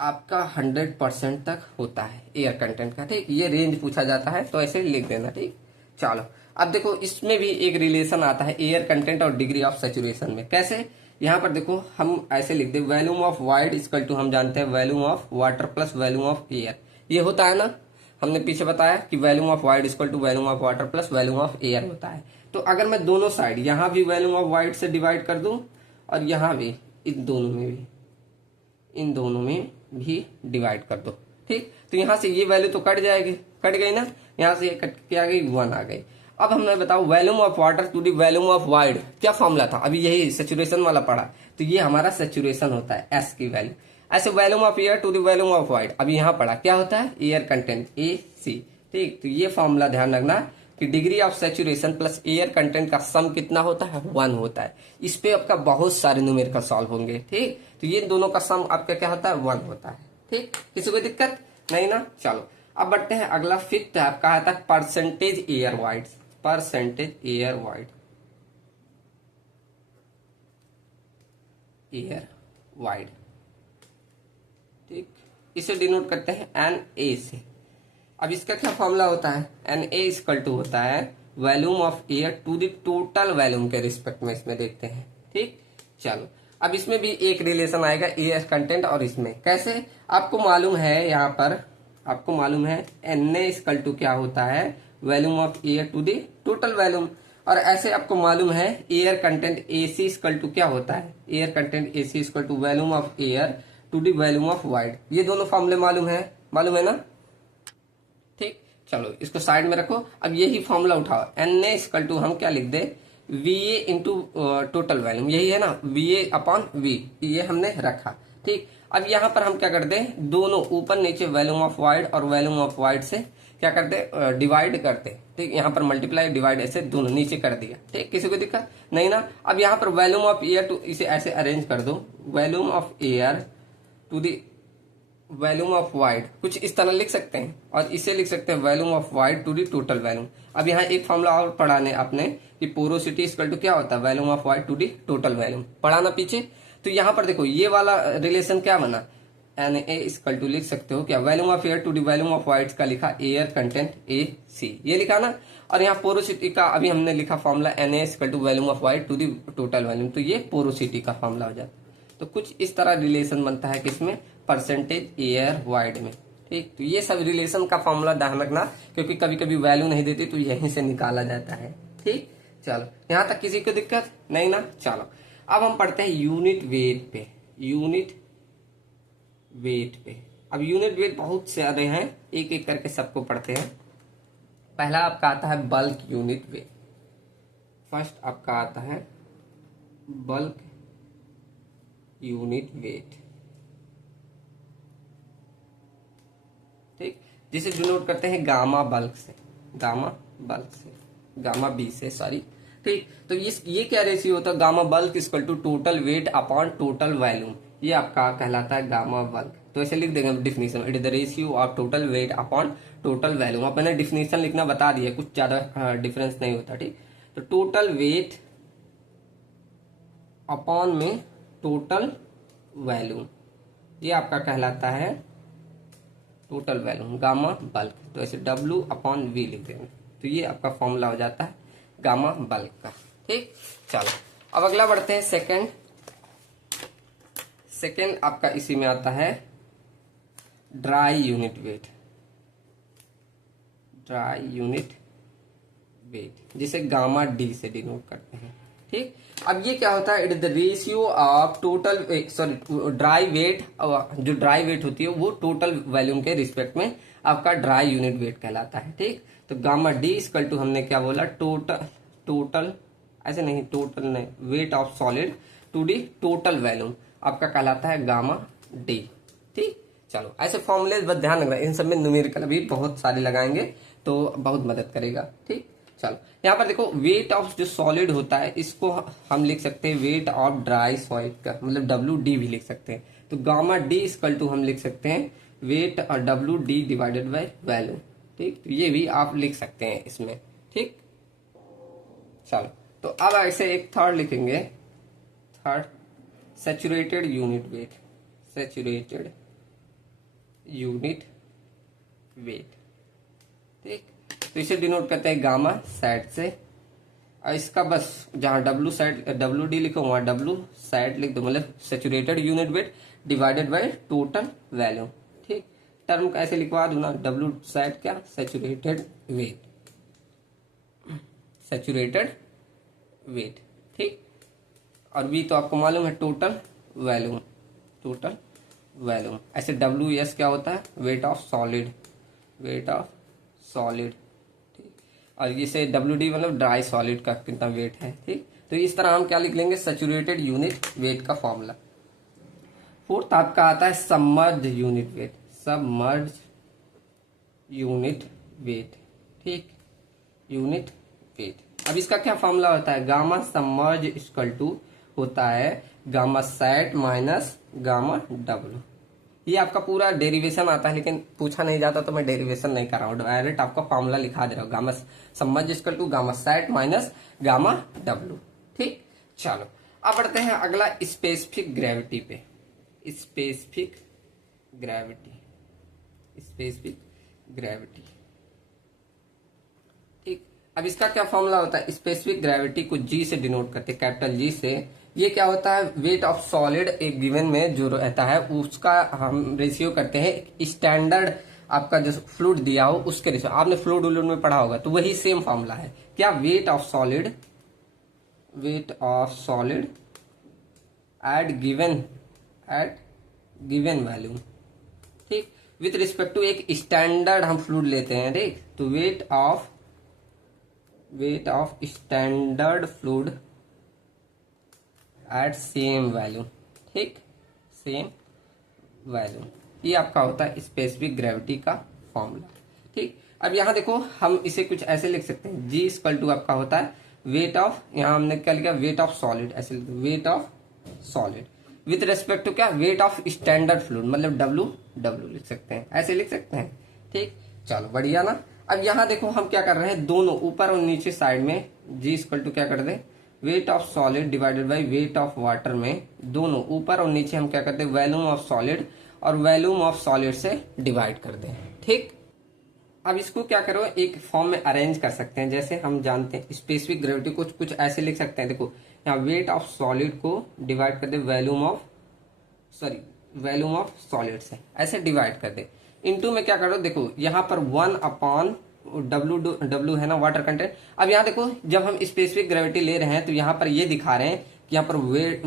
आपका 100% तक होता है एयर कंटेंट का। ठीक, ये रेंज पूछा जाता है तो ऐसे लिख देना। ठीक, चलो अब देखो इसमें भी एक रिलेशन आता है एयर कंटेंट और डिग्री ऑफ सैचुरेशन में। कैसे, यहाँ पर देखो हम ऐसे लिख दे, volume of void equal to, हम जानते हैं volume of water plus volume of air, ये होता है ना, हमने पीछे बताया कि volume of void equal to volume of water plus volume of air होता है। तो अगर मैं दोनों साइड, यहाँ भी वॉल्यूम ऑफ वाइड से डिवाइड कर दूं और यहाँ भी, इन दोनों में भी डिवाइड कर दो। ठीक, तो यहाँ से ये वैल्यू तो कट जाएगी, कट गई ना, यहाँ से ये कट के आ गई, 1 आ गई। अब हमने बताओ volume of water to the volume of void, क्या फॉर्मूला था, अभी यही सैचुरेशन वाला पड़ा, तो ये हमारा सैचुरेशन होता है, एस की वैल्यू। ऐसे volume of air to the volume of void, अभी यहाँ पड़ा क्या होता है, एयर कंटेंट, ए सी। ठीक, तो ये फॉर्मूला ध्यान रखना कि degree of saturation plus air content का सम कितना होता है, 1 होता है। इस पे आपका बहुत सारे न्यूमेरिकल सॉल्व होंगे। ठीक, तो ये दोनों का सम आपका क्या होता है, 1 होता है। ठीक, किसी को दिक्कत नहीं ना। चलो अब बढ़ते हैं, अगला 5th है आपका आता है percentage air wide, percentage air wide, air wide. ठीक, इसे डिनोट करते हैं एन ए से। अब इसका क्या फॉर्मूला होता है, एन ए इक्वल टू होता है volume of air to the total volume के रिस्पेक्ट में इसमें देखते हैं। ठीक, चलो अब इसमें भी एक रिलेशन आएगा एयर कंटेंट और इसमें। कैसे, आपको मालूम है, यहाँ पर आपको मालूम है एन ए इक्वल टू क्या होता है, volume of air to the total volume, और ऐसे आपको मालूम है air content A C equal to क्या होता है, air content A C equal to volume of air to the volume of void. ये दोनों फॉर्मूले मालूम है ना। ठीक, चलो इसको साइड में रखो। अब यही फॉर्मूला उठाओ, एन ए इक्वल टू हम क्या लिख दे, V A into total volume, यही है ना, वी ए अपॉन वी, ये हमने रखा। ठीक, अब यहाँ पर हम क्या कर दे, दोनों ऊपर नीचे वॉल्यूम ऑफ वाइड और वॉल्यूम ऑफ वाइड से क्या करते, डिवाइड करते। ठीक, यहाँ पर मल्टीप्लाई डिवाइड ऐसे दोनों नीचे कर दिया। ठीक, किसी को दिक्कत नहीं ना। अब यहाँ पर वॉल्यूम ऑफ एयर टू, इसे ऐसे अरेंज कर दो, volume of air to the volume of void, कुछ इस तरह लिख सकते हैं, और इसे लिख सकते हैं volume of void to the total volume. अब यहाँ एक फॉर्मूला और पढ़ाने आपने कि पोरोसिटी इक्वल टू क्या होता है, volume of void to the total volume, पढ़ाना पीछे। तो यहाँ पर देखो ये वाला रिलेशन क्या बना, एन ए इक्वल टू लिख सकते हो क्या, volume of air to the volume of void का लिखा एयर कंटेंट ए सी, ये लिखा ना। और यहाँ पोरोसिटी का अभी हमने लिखा formula n a equal to volume of void to the total volume, तो ये पोरोसिटी का फॉर्मूला हो जाता है। तो कुछ इस तरह रिलेशन बनता है किसमें, परसेंटेज एयर वाइड में। ठीक, तो ये सब रिलेशन का फॉर्मूला ध्यान रखना, क्योंकि कभी कभी वैल्यू नहीं देती तो यहीं से निकाला जाता है। ठीक, चलो यहाँ तक किसी को दिक्कत नहीं ना। चलो अब हम पढ़ते हैं यूनिट वेट पे, यूनिट वेट पे। अब यूनिट वेट बहुत सारे हैं, एक एक करके सबको पढ़ते हैं। पहला आपका आता है बल्क यूनिट वेट, फर्स्ट आपका आता है बल्क यूनिट वेट। ठीक, जिसे डिनोट करते हैं गामा बल्क से, गामा बल्क से, गामा बी से, सॉरी। ठीक, तो ये क्या रेशियो होता है, gamma bulk equal to total weight upon total volume, ये आपका कहलाता है गामा बल्क। तो ऐसे लिख देंगे definition, it is the ratio of total weight upon total volume. अब मैंने डिफिनीशन लिखना बता दिया, कुछ ज्यादा डिफरेंस नहीं होता। ठीक, तो टोटल वेट अपॉन में टोटल वॉल्यूम, ये आपका कहलाता है टोटल वॉल्यूम, गामा बल्क। तो ऐसे W अपॉन V लिख देंगे, तो ये आपका फॉर्मूला हो जाता है गामा बल्क का। ठीक, चलो अब अगला बढ़ते हैं सेकंड। सेकंड आपका इसी में आता है dry unit weight, dry unit weight, जिसे गामा D से डिनोट करते हैं। ठीक, अब ये क्या होता है, it is the ratio of total, sorry dry weight, जो ड्राई वेट होती है वो टोटल वॉल्यूम के रिस्पेक्ट में आपका ड्राई यूनिट वेट कहलाता है। ठीक, तो गामा डी इक्वल टू हमने क्या बोला, टोटल ऐसे नहीं, टोटल नहीं, weight of solid to the total volume आपका कहलाता है गामा डी। ठीक, चलो ऐसे फॉर्मूले बस ध्यान रखना, इन सब में न्यूमेरिकल भी बहुत सारे लगाएंगे तो बहुत मदद करेगा। ठीक, चलो यहाँ पर देखो, वेट ऑफ जो सॉलिड होता है इसको हम लिख सकते हैं वेट ऑफ ड्राई सॉलिड का, मतलब WD भी लिख सकते हैं। तो गामा डी इक्वल टू हम लिख सकते हैं वेट और WD डिवाइडेड बाय वैल्यू। ठीक, तो ये भी आप लिख सकते हैं इसमें। ठीक, चलो तो अब ऐसे एक थर्ड लिखेंगे, third saturated unit weight, saturated unit weight. ठीक, तो इसे डिनोट करते हैं गामा सैट से, और इसका बस जहां WD लिखो वहां W सैट लिख दो, मतलब saturated unit weight divided by total volume. ठीक, टर्म कैसे लिखवा दू ना, W सैट क्या, सैचुरेटेड वेट, सैचुरेटेड वेट। ठीक, और V तो आपको मालूम है टोटल वॉल्यूम, टोटल वॉल्यूम। ऐसे WS क्या होता है, weight of solid, weight of solid. और इसे WD मतलब ड्राई सॉलिड का कितना वेट है। ठीक, तो इस तरह हम क्या लिख लेंगे, सैचुरेटेड यूनिट वेट का फॉर्मूला। फोर्थ आपका आता है submerge unit weight, submerge unit weight. ठीक, यूनिट वेट। अब इसका क्या फॉर्मूला होता है, गामा सबमर्ज इक्वल टू होता है gamma sat minus gamma W। ये आपका पूरा डेरिवेशन आता है, लेकिन पूछा नहीं जाता तो मैं डेरिवेशन नहीं कर रहा हूँ, डायरेक्ट आपका फॉर्मूला लिखा दे रहा हूँ, gamma submerge equal to gamma sat minus gamma W। ठीक, चलो अब बढ़ते हैं अगला स्पेसिफिक ग्रेविटी पे, स्पेसिफिक ग्रेविटी, स्पेसिफिक ग्रेविटी। ठीक, अब इसका क्या फॉर्मूला होता है, स्पेसिफिक ग्रेविटी को G से डिनोट करते हैं, कैपिटल G से। ये क्या होता है, वेट ऑफ सॉलिड एक गिवन में जो रहता है उसका हम रेशियो करते हैं स्टैंडर्ड, आपका जो फ्लूइड दिया हो उसके रेशियो। आपने फ्लूइड में पढ़ा होगा, तो वही सेम फॉर्मूला है क्या, weight of solid, weight of solid at given volume. ठीक, विथ रिस्पेक्ट टू एक स्टैंडर्ड हम फ्लूइड लेते हैं, ठीक। तो weight of standard fluid at same value, ठीक, सेम वैल्यू, ये आपका होता है स्पेसिफिक ग्रेविटी का फॉर्मूला, ठीक। अब यहाँ देखो हम इसे कुछ ऐसे लिख सकते हैं, G इक्वल टू आपका होता है वेट ऑफ, यहाँ हमने क्या लिखा, वेट ऑफ सॉलिड, ऐसे लिख दो, weight of solid with respect to क्या, वेट ऑफ स्टैंडर्ड फ्लूइड, मतलब W लिख सकते हैं, ऐसे लिख सकते हैं, ठीक। चलो बढ़िया ना। अब यहाँ देखो हम क्या कर रहे हैं, दोनों ऊपर और नीचे साइड में G इक्वल टू क्या कर दे, weight of solid divided by weight of water में, दोनों ऊपर और नीचे हम क्या करते हैं, वॉल्यूम ऑफ सॉलिड और वॉल्यूम ऑफ सॉलिड से डिवाइड कर दें, ठीक। अब इसको क्या करो, एक फॉर्म में अरेंज कर सकते हैं, जैसे हम जानते हैं स्पेसिफिक ग्रेविटी कुछ ऐसे लिख सकते हैं। देखो यहाँ वेट ऑफ सॉलिड को डिवाइड कर दे वॉल्यूम ऑफ सॉलिड से, ऐसे डिवाइड कर दे। इनटू में क्या करो, देखो यहाँ पर 1/W है ना वाटर कंटेंट। अब यहाँ देखो जब हम स्पेसिफिक ग्रेविटी ले रहे हैं तो यहाँ पर ये दिखा रहे हैं कि यहाँ पर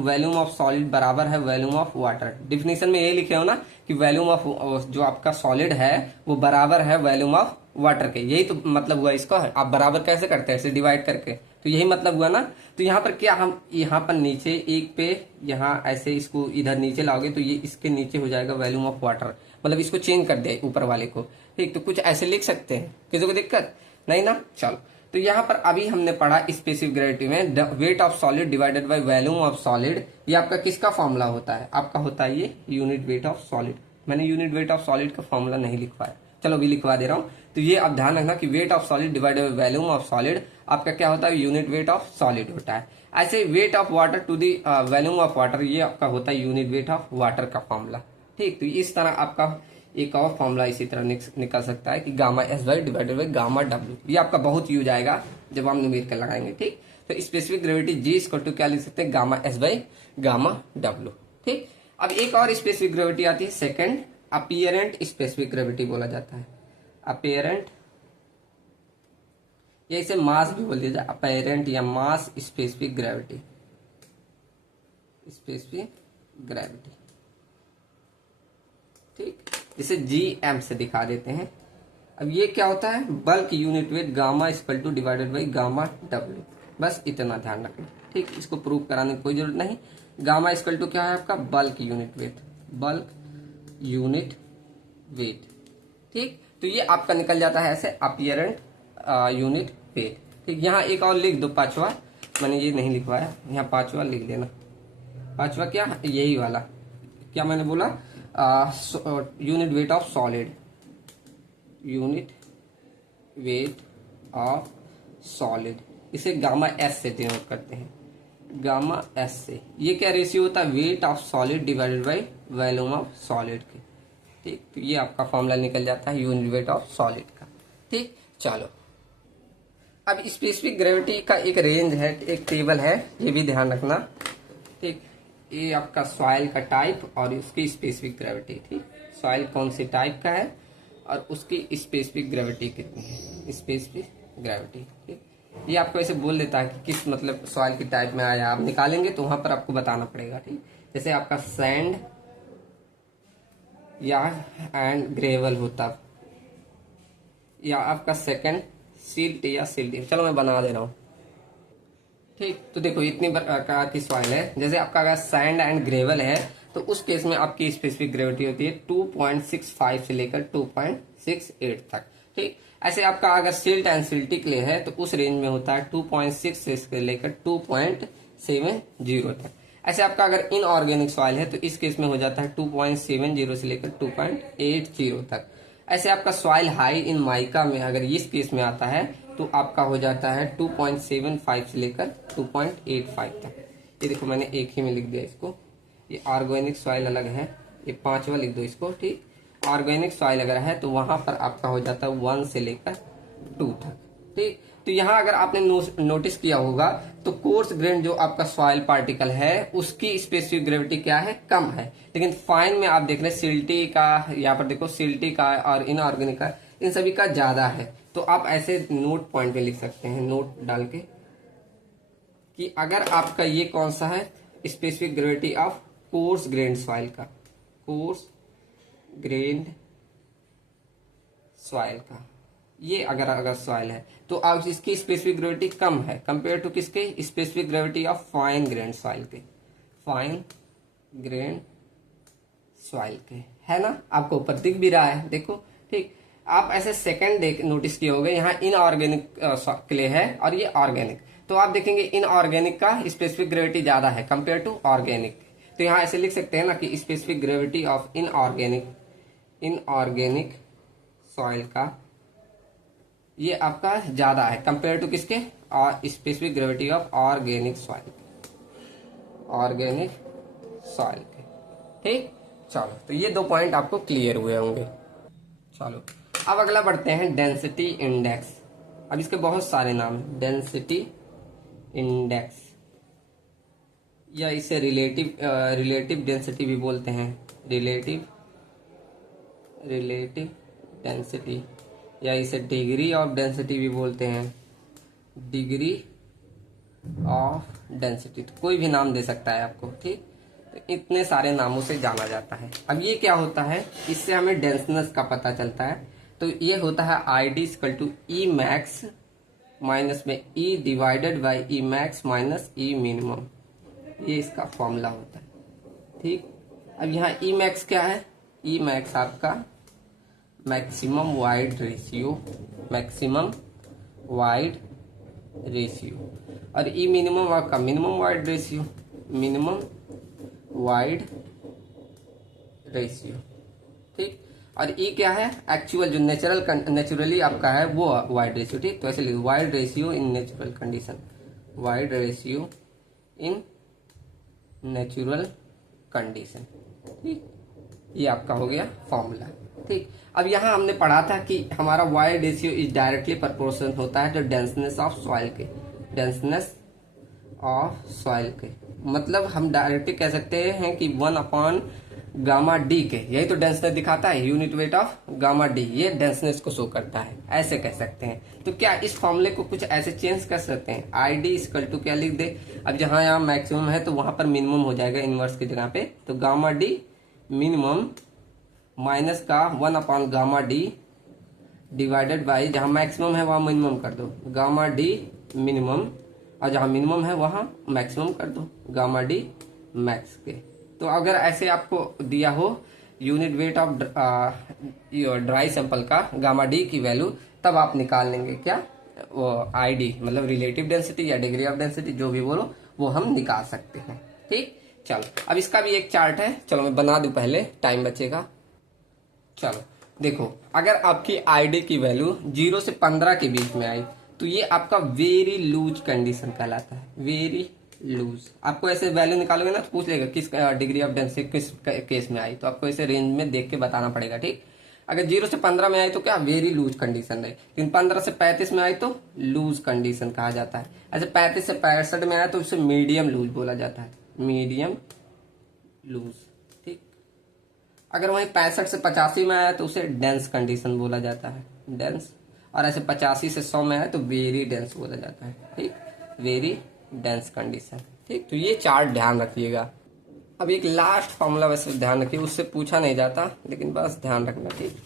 वॉल्यूम ऑफ सॉलिड बराबर है वॉल्यूम ऑफ वाटर। डिफिनेशन में ये लिखे हो ना कि वॉल्यूम ऑफ जो आपका सॉलिड है वो बराबर है वॉल्यूम ऑफ वाटर के, यही तो मतलब हुआ इसका। आप बराबर कैसे करते हैं, ऐसे डिवाइड करके, तो यही मतलब हुआ ना। तो यहाँ पर क्या, हम यहाँ पर नीचे एक पे यहाँ ऐसे इसको इधर नीचे लाओगे तो ये इसके नीचे हो जाएगा वॉल्यूम ऑफ वाटर, मतलब इसको चेंज कर दे ऊपर वाले को, ठीक। तो कुछ ऐसे लिख सकते हैं, किसी को दिक्कत नहीं ना। चलो तो यहाँ पर अभी हमने पढ़ा स्पेसिफिक ग्रेविटी में wait of solid divided by volume of solid, ये आपका किसका फॉर्मूला होता है, आपका होता है ये यूनिट वेट ऑफ सॉलिड। मैंने यूनिट वेट ऑफ सॉलिड का फॉर्मूला नहीं लिखवाया, चलो अभी लिखवा दे रहा हूँ। तो ये आप ध्यान रखना कि weight of solid divided by volume of solid आपका क्या होता है, यूनिट वेट ऑफ सॉलिड होता है। ऐसे weight of water to the volume of water, ये आपका होता है यूनिट वेट ऑफ वाटर का फॉर्मूला, ठीक। तो इस तरह आपका एक और फॉर्मूला इसी तरह निकल सकता है कि gamma s y divided by gamma डब्ल्यू, ये आपका बहुत यूज आएगा जब हम न्यूमेरिकल लगाएंगे, ठीक। तो specific gravity G equal to क्या लिख सकते हैं, गामा एस बाई गामा डब्ल्यू, ठीक। अब एक और स्पेसिफिक ग्रेविटी आती है सेकंड, अपीयरेंट स्पेसिफिक ग्रेविटी बोला जाता है, अपीयरेंट, या इसे मास भी बोल दिया जाए, अपीयरेंट या मास स्पेसिफिक ग्रेविटी, ठीक। इसे GM से दिखा देते हैं। अब ये क्या होता है, bulk unit weight gamma equal two divided by gamma W, बस इतना ध्यान रखना, ठीक। इसको प्रूव कराने की कोई जरूरत नहीं। गामा इक्वल टू क्या है आपका, बल्क यूनिट वेट, ठीक। तो ये आपका निकल जाता है ऐसे अपीयरेंट यूनिट वेट, ठीक। यहाँ एक और लिख दो पांचवा, मैंने ये नहीं लिखवाया, यहाँ पांचवा लिख देना। पांचवा क्या, यही वाला, क्या मैंने बोला, unit weight of solid, unit weight of solid, इसे गामा एस से डिनोट करते हैं, गामा एस से। ये क्या रेशियो होता है, weight of solid divided by volume of solid के, ठीक। तो ये आपका फॉर्मूला निकल जाता है यूनिट वेट ऑफ सॉलिड का, ठीक। चलो अब स्पेसिफिक ग्रेविटी का एक रेंज है, एक टेबल है, ये भी ध्यान रखना, ठीक। ये आपका सॉइल का टाइप और उसकी स्पेसिफिक ग्रेविटी, ठीक। सॉइल कौन सी टाइप का है और उसकी स्पेसिफिक ग्रेविटी कितनी है, स्पेसिफिक ग्रेविटी, ठीक। ये आपको ऐसे बोल देता है कि किस मतलब सॉइल की टाइप में आया, आप निकालेंगे तो वहां पर आपको बताना पड़ेगा, ठीक। जैसे आपका सैंड या एंड ग्रेवल होता, या आपका सेकंड सिल्ट या सिल्टी, चलो मैं बना दे रहा हूँ, ठीक। तो देखो इतनी प्रकार की सॉइल है, जैसे आपका अगर सैंड एंड ग्रेवल है तो उस केस में आपकी स्पेसिफिक ग्रेविटी होती है 2.65 से लेकर 2.68 तक, ठीक। ऐसे आपका अगर सिल्ट एंड सिल्टी क्ले है तो उस रेंज में होता है 2.6 से लेकर 2.70 तक। ऐसे आपका अगर इनऑर्गेनिक सॉइल है तो इस केस में हो जाता है 2.70 से लेकर 2.80 तक। ऐसे आपका सॉइल हाई इन माइका में अगर इस केस में आता है तो आपका हो जाता है 2.75 से लेकर 2.85 तक। ये देखो मैंने एक ही में लिख दिया इसको, ये ऑर्गेनिक सॉइल अलग है, ये पांचवा लिख दो इसको, ठीक। ऑर्गेनिक सॉइल अगर है तो वहां पर आपका हो जाता है 1 से लेकर 2 तक, ठीक। तो यहाँ अगर आपने नोटिस किया होगा तो कोर्स ग्रेन जो आपका सॉइल पार्टिकल है उसकी स्पेसिफिक ग्रेविटी क्या है, कम है, लेकिन फाइन में आप देख रहे हैं सिल्टी का, यहाँ पर देखो सिल्टी का और इनऑर्गेनिक का, इन सभी का ज्यादा है। तो आप ऐसे नोट पॉइंट में लिख सकते हैं, नोट डाल के, कि अगर आपका ये कौन सा है specific gravity of coarse grain soil का, कोर्स ग्रेन सॉइल का, ये अगर अगर सॉइल है तो अब इसकी स्पेसिफिक ग्रेविटी कम है कंपेयर टू किसके, specific gravity of fine grain soil के, फाइन ग्रेन सॉइल के, है ना। आपको ऊपर दिख भी रहा है, देखो, ठीक। आप ऐसे सेकंड देख नोटिस किए होंगे, यहाँ इनऑर्गेनिक क्ले है और ये ऑर्गेनिक, तो आप देखेंगे इनऑर्गेनिक का स्पेसिफिक ग्रेविटी ज्यादा है कंपेयर टू ऑर्गेनिक। तो यहाँ ऐसे लिख सकते हैं ना कि specific gravity of inorganic soil का ये आपका ज्यादा है कंपेयर टू किसके, और specific gravity of organic soil के, ठीक। चलो, तो ये 2 पॉइंट आपको क्लियर हुए होंगे। चलो, अब अगला बढ़ते हैं डेंसिटी इंडेक्स। अब इसके बहुत सारे नाम हैं, डेंसिटी इंडेक्स, या इसे रिलेटिव डेंसिटी भी बोलते हैं, रिलेटिव डेंसिटी, या इसे डिग्री ऑफ डेंसिटी भी बोलते हैं, डिग्री ऑफ डेंसिटी, तो कोई भी नाम दे सकता है आपको, ठीक। तो इतने सारे नामों से जाना जाता है। अब ये क्या होता है, इससे हमें डेंसनेस का पता चलता है। तो ये होता है ID equal to E max minus में E divided by E max minus E minimum, ये इसका फॉर्मूला होता है, ठीक। अब यहाँ ई मैक्स क्या है, ई मैक्स आपका मैक्सिमम वाइड रेशियो, और ई मिनिमम आपका मिनिमम वाइड रेशियो, ठीक। और ई क्या है, एक्चुअल जो नेचुरली आपका है वो वाइड रेशियो, ठीक। तो ऐसे लिखो, void ratio in natural condition, ठीक। ये आपका हो गया फॉर्मूला, ठीक। अब यहाँ हमने पढ़ा था कि हमारा wide ratio is directly proportional होता है तो डेंसनेस ऑफ सॉइल के, मतलब हम डायरेक्टली कह सकते हैं कि 1 गामा डी के, यही तो डेंसनेस दिखाता है, unit weight of gamma D, ये डेंसनेस को शो करता है, ऐसे कह सकते हैं। तो क्या इस फॉर्मूले को कुछ ऐसे चेंज कर सकते हैं, ID इक्वल टू क्या लिख दे, अब जहां यहाँ मैक्सिमम है तो वहां पर मिनिमम हो जाएगा इनवर्स की जगह पे, तो गामा डी मिनिमम माइनस का 1 गामा डी डिवाइडेड बाई, जहां मैक्सिमम है वहां मिनिमम कर दो, गामा डी मिनिमम, और जहां मिनिमम है वहां मैक्सिमम कर दो, गामा डी मैक्स के। तो अगर ऐसे आपको दिया हो unit weight of dry sample का गामा डी की वैल्यू, तब आप निकाल लेंगे क्या, वो ID मतलब रिलेटिव डेंसिटी या डिग्री ऑफ डेंसिटी, जो भी बोलो वो हम निकाल सकते हैं, ठीक। चलो, अब इसका भी एक चार्ट है, चलो मैं बना दूं पहले, टाइम बचेगा। चलो देखो, अगर आपकी ID की वैल्यू 0 से 15 के बीच में आई तो ये आपका वेरी लूज कंडीशन कहलाता है, वेरी लूज। आपको ऐसे वैल्यू निकालोगे ना तो पूछ लेगा किस डिग्री ऑफ डेंसिटी किस केस में आई, तो आपको ऐसे रेंज में देख के बताना पड़ेगा, ठीक। अगर 0 से 15 में आई तो क्या, वेरी लूज कंडीशन है, लेकिन 15 से 35 में आई तो लूज कंडीशन कहा जाता है। ऐसे 35 से 65 में आया तो उसे मीडियम लूज बोला जाता है, मीडियम लूज, ठीक। अगर वहीं 65 से 85 में आया तो उसे डेंस कंडीशन बोला जाता है, डेंस। और ऐसे 85 से 100 में आया तो वेरी डेंस बोला जाता है, ठीक, वेरी डेंस कंडीशन, ठीक। तो ये चार्ट ध्यान रखिएगा। अब एक लास्ट फॉर्मूला वैसे ध्यान रखिए, उससे पूछा नहीं जाता लेकिन बस ध्यान रखना, ठीक।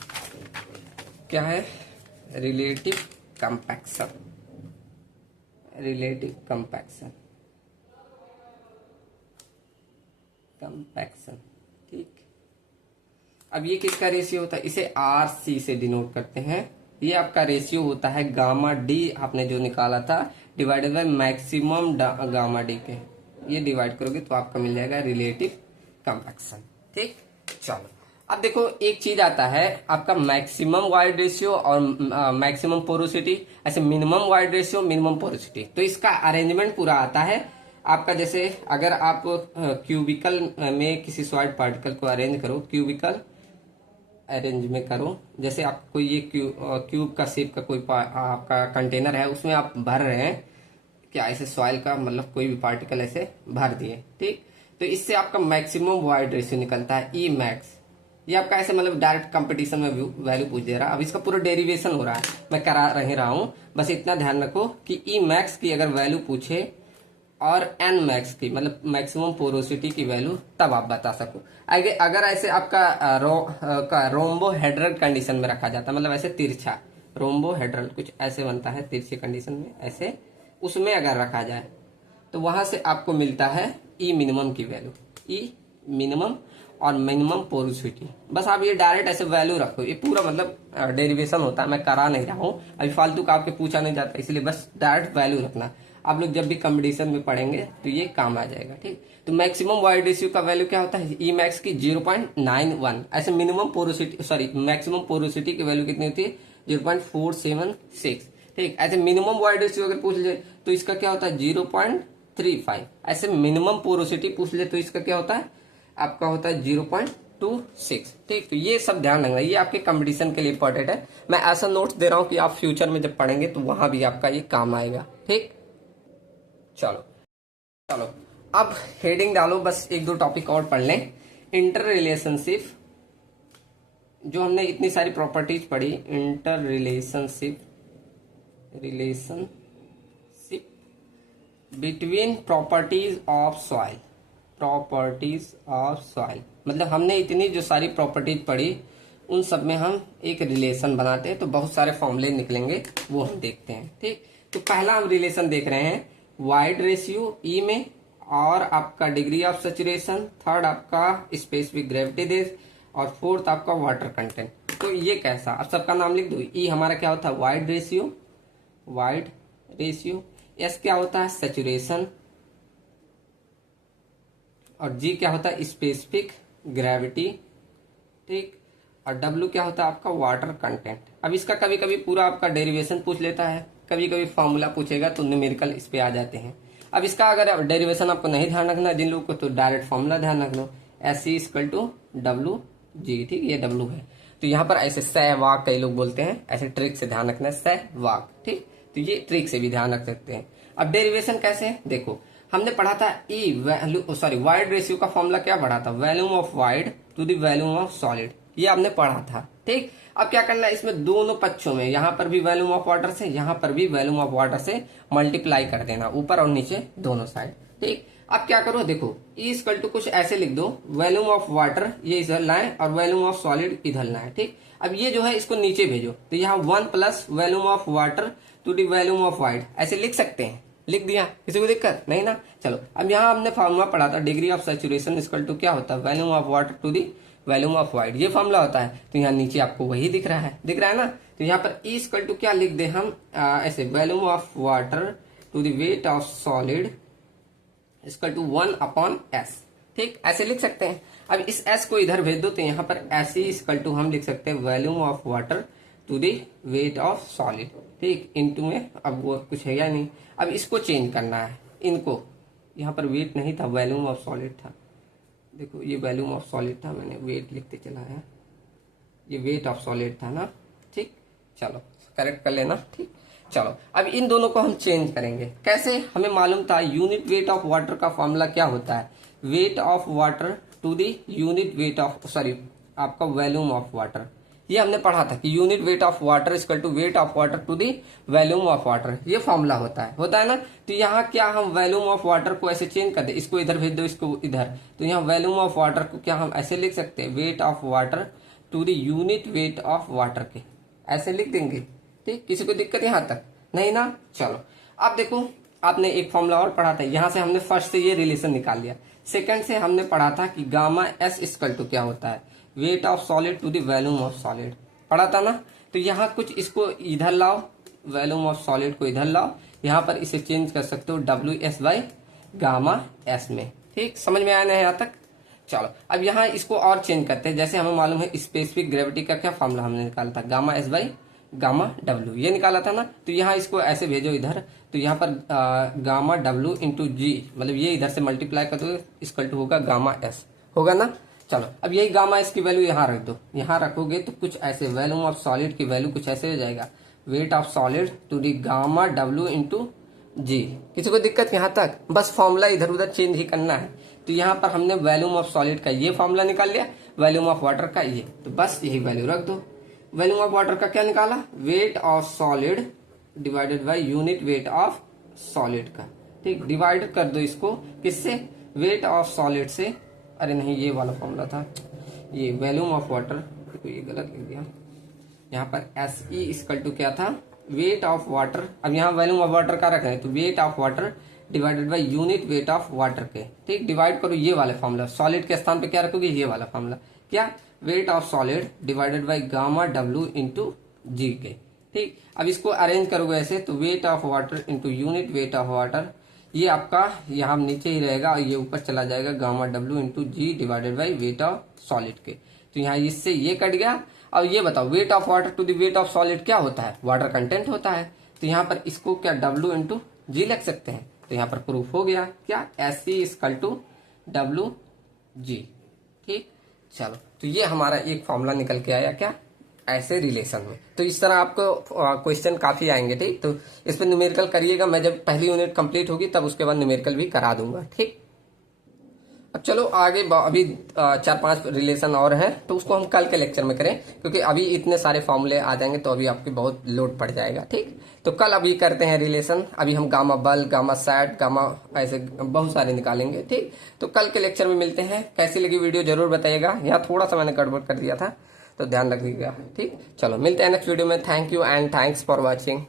क्या है, रिलेटिव कंपैक्शन, ठीक। अब ये किसका रेशियो होता है, इसे RC से डिनोट करते हैं। ये आपका रेशियो होता है गामा डी, आपने जो निकाला था, divided by maximum gamma D के, ये डिवाइड करोगे तो आपका मिल जाएगा रिलेटिव कंपैक्शन, ठीक। चलो, अब देखो एक चीज आता है आपका मैक्सिमम वाइड रेशियो और मैक्सिमम पोरोसिटी, ऐसे minimum void ratio, minimum porosity. तो इसका अरेंजमेंट पूरा आता है आपका, जैसे अगर आप क्यूबिकल में किसी सॉलिड पार्टिकल को अरेंज करो, क्यूबिकल अरेंज में करो, जैसे आप कोई ये क्यूब का शेप का कोई आपका कंटेनर है, उसमें आप भर रहे हैं क्या, ऐसे सॉइल का मतलब कोई भी पार्टिकल ऐसे भर दिए, ठीक। तो इससे आपका मैक्सिमम वाइड रेशियो निकलता है ई मैक्स। ये आपका ऐसे मतलब डायरेक्ट कंपटीशन में वैल्यू पूछ दे रहा है, अब इसका पूरा डेरिवेशन हो रहा है, मैं करा रहा हूं, बस इतना ध्यान रखो कि ई मैक्स की अगर वैल्यू पूछे और एन मैक्स की मतलब मैक्सिमम पोरोसिटी की वैल्यू तब आप बता सको। आगे अगर ऐसे आपका रोम्बोहेड्रल कंडीशन में रखा जाता है, मतलब ऐसे तिरछा रोम्बोहेड्रल कुछ ऐसे बनता है तिरछे कंडीशन में, ऐसे उसमें अगर रखा जाए तो वहां से आपको मिलता है ई मिनिमम की वैल्यू, ई मिनिमम और मिनिमम पोरोसिटी। बस आप ये डायरेक्ट ऐसे वैल्यू रखो, ये पूरा मतलब डेरिवेशन होता है, मैं करा नहीं रहा हूँ अभी, फालतू का आपके पूछा नहीं जाता, इसलिए बस डायरेक्ट वैल्यू रखना। आप लोग जब भी कंपटीशन में पढ़ेंगे तो ये काम आ जाएगा, ठीक। तो मैक्सिमम वाइड रेशियो का वैल्यू क्या होता है, ई मैक्स की 0.91। ऐसे minimum porosity sorry maximum porosity की वैल्यू कितनी होती है 0.476, ठीक। ऐसे मिनिमम वाइड रेशियो अगर पूछ ले तो इसका क्या होता है 0.35। ऐसे मिनिमम पोरोसिटी पूछ ले तो इसका क्या होता है आपका होता है 0.26, ठीक। तो ये सब ध्यान रखना, ये आपके कंपटीशन के लिए इंपॉर्टेंट है। मैं ऐसा नोट्स दे रहा हूं कि आप फ्यूचर में जब पढ़ेंगे तो वहां भी आपका ये काम आएगा, ठीक। चलो चलो अब हेडिंग डालो, बस एक दो टॉपिक और पढ़ लें। इंटर रिलेशनशिप, जो हमने इतनी सारी प्रॉपर्टीज पढ़ी, inter relationship between properties of soil, properties of soil मतलब हमने इतनी जो सारी प्रॉपर्टीज पढ़ी उन सब में हम एक रिलेशन बनाते हैं, तो बहुत सारे फॉर्मूले निकलेंगे वो हम देखते हैं, ठीक। तो पहला हम रिलेशन देख रहे हैं वाइड रेशियो ई में, और आपका डिग्री ऑफ सैचुरेशन, थर्ड आपका स्पेसिफिक ग्रेविटी डेज, और फोर्थ आपका वाटर कंटेंट। तो ये कैसा, अब सबका नाम लिख दो। ई हमारा क्या होता है वाइड रेशियो, एस क्या होता है सैचुरेशन, और जी क्या होता है स्पेसिफिक ग्रेविटी, ठीक। और डब्ल्यू क्या होता है आपका वाटर कंटेंट। अब इसका कभी कभी पूरा आपका डेरिवेशन पूछ लेता है, कभी कभी फॉर्मूला पूछेगा तो न्यूमेरिकल इस पे आ जाते हैं। अब इसका अगर डेरिवेशन आपको नहीं ध्यान रखना जिन लोगों को, तो डायरेक्ट फॉर्मूला ध्यान रख लो, S C equal to W G, ठीक। ये डब्ल्यू है, तो यहाँ पर ऐसे सहवाग कई लोग बोलते हैं, ऐसे ट्रिक से ध्यान रखना है सहवाग, ठीक। तो ये ट्रिक से भी ध्यान रख सकते हैं। अब डेरिवेशन कैसे, देखो हमने पढ़ा था e value sorry void ratio का फॉर्मूला क्या पढ़ा था, volume of void to the volume of solid, ये आपने पढ़ा था, ठीक। अब क्या करना है इसमें दोनों पक्षों में, यहाँ पर भी वॉल्यूम ऑफ वाटर से, यहाँ पर भी वॉल्यूम ऑफ वाटर से मल्टीप्लाई कर देना, ऊपर और नीचे दोनों साइड, ठीक। अब क्या करो, देखो ई इक्वल टू कुछ ऐसे लिख दो, वॉल्यूम ऑफ वाटर ये इधर लाए और वॉल्यूम ऑफ सॉलिड इधर लाए, ठीक। अब ये जो है इसको नीचे भेजो, तो यहाँ 1 plus volume of water to the volume of void, ऐसे लिख सकते हैं, लिख दिया, किसी को दिक्कत नहीं ना। चलो अब यहाँ हमने फॉर्मूला पढ़ा था degree of saturation equal to क्या होता है volume of water to the volume of void, ये फॉर्मूला होता है। तो यहाँ नीचे आपको वही दिख रहा है ना। तो यहाँ पर ई इक्वल टू क्या लिख दे हम ऐसे volume of water to the weight of solid equal to 1/s, ठीक, ऐसे लिख सकते हैं। अब इस s को इधर भेज दो तो यहाँ पर ऐसे इक्वल टू हम लिख सकते हैं volume of water to the weight of solid, ठीक, इनटू में अब वो कुछ है या नहीं। अब इसको चेंज करना है, इनको यहाँ पर वेट नहीं था वॉल्यूम ऑफ सॉलिड था, देखो ये वॉल्यूम ऑफ सॉलिड था, मैंने वेट लिखते चला है, ये वेट ऑफ सॉलिड था ना, ठीक। चलो करेक्ट कर लेना, ठीक। चलो अब इन दोनों को हम चेंज करेंगे, कैसे, हमें मालूम था यूनिट वेट ऑफ वाटर का फॉर्मूला क्या होता है, weight of water to the unit weight of sorry आपका वॉल्यूम ऑफ वाटर, ये हमने पढ़ा था कि unit weight of water equal to weight of water to the volume of water, ये फॉर्मूला होता है ना। तो यहाँ क्या हम वॉल्यूम ऑफ वाटर को ऐसे चेंज कर दे, इसको इधर भेज दो, इसको इधर, तो यहाँ वॉल्यूम ऑफ वाटर को क्या हम ऐसे लिख सकते हैं weight of water to the unit weight of water के, ऐसे लिख देंगे, ठीक। किसी को दिक्कत यहाँ तक नहीं ना। चलो अब देखो आपने एक फॉर्मूला और पढ़ा था, यहाँ से हमने फर्स्ट से ये रिलेशन निकाल लिया, सेकंड से हमने पढ़ा था कि गामा एस इक्वल टू क्या होता है weight of solid to the volume of solid, पढ़ा था ना। तो यहाँ कुछ इसको इधर लाओ, वॉल्यूम ऑफ सॉलिड को इधर लाओ, यहाँ पर इसे चेंज कर सकते हो WS बाई गामा S में, ठीक, समझ में आया ना यहाँ तक। चलो अब यहाँ इसको और चेंज करते हैं, जैसे हमें मालूम है स्पेसिफिक ग्रेविटी का क्या फॉर्मूला हमने निकाला था gamma S by gamma W, ये निकाला था ना। तो यहाँ इसको ऐसे भेजो इधर, तो यहाँ पर गामा W इंटू जी, मतलब ये इधर से मल्टीप्लाई कर दो, इक्वल टू होगा गामा S, होगा ना। चलो अब यही गामा S की वैल्यू यहाँ रख दो, यहाँ रखोगे तो कुछ ऐसे वॉल्यूम ऑफ सॉलिड की वैल्यू कुछ ऐसे हो जाएगा weight of solid to the gamma W into G. किसी को दिक्कत यहाँ तक, बस फॉर्मूला इधर उधर चेंज ही करना है। तो यहाँ पर हमने वॉल्यूम ऑफ सॉलिड का ये फॉर्मूला निकाल लिया, वॉल्यूम ऑफ वाटर का ये, तो बस यही वैल्यू रख दो। वॉल्यूम ऑफ वाटर का क्या निकाला wait of solid divided by unit weight of solid का, ठीक, डिवाइड कर दो इसको किससे, वेट ऑफ सॉलिड से, अरे नहीं ये वाला फॉर्मूला था, ये वॉल्यूम ऑफ वाटर, देखो ये गलत लिख दिया, यहाँ पर एस ई इक्वल टू क्या था, वेट ऑफ वाटर, अब यहाँ वॉल्यूम ऑफ वाटर का रखा है तो weight of water divided by unit weight of water के, ठीक, डिवाइड करो ये वाले फॉर्मूला, सॉलिड के स्थान पे क्या रखोगे, ये वाला फॉर्मूला, क्या, weight of solid divided by gamma W into G के, ठीक। अब इसको अरेंज करोगे ऐसे तो weight of water into unit weight of water, ये आपका यहाँ नीचे ही रहेगा और ये ऊपर चला जाएगा gamma W into G divided by weight of solid के, तो यहाँ इससे ये कट गया। अब ये बताओ weight of water to the weight of solid क्या होता है, वाटर कंटेंट होता है, तो यहाँ पर इसको क्या डब्ल्यू इंटू जी लिख सकते हैं, तो यहाँ पर प्रूफ हो गया क्या, s C equal to W G, ठीक। चलो तो ये हमारा एक फॉर्मूला निकल के आया क्या, ऐसे रिलेशन में। तो इस तरह आपको क्वेश्चन काफी आएंगे, ठीक। तो इस पर न्यूमेरिकल करिएगा, मैं जब पहली यूनिट कंप्लीट होगी तब उसके बाद न्यूमेरिकल भी करा दूंगा, ठीक। अब चलो आगे, अभी 4-5 रिलेशन और हैं तो उसको हम कल के लेक्चर में करें, क्योंकि अभी इतने सारे फॉर्मूले आ जाएंगे तो अभी आपके बहुत लोड पड़ जाएगा, ठीक। तो कल अभी करते हैं रिलेशन, अभी हम गामा बल, गामा सेट, गामा ऐसे बहुत सारे निकालेंगे, ठीक। तो कल के लेक्चर में मिलते हैं। कैसी लगी वीडियो जरूर बताइएगा, यहाँ थोड़ा सा मैंने गड़बड़ कर दिया था तो ध्यान रखिएगा, ठीक। चलो मिलते हैं नेक्स्ट वीडियो में। Thank you and thanks for watching.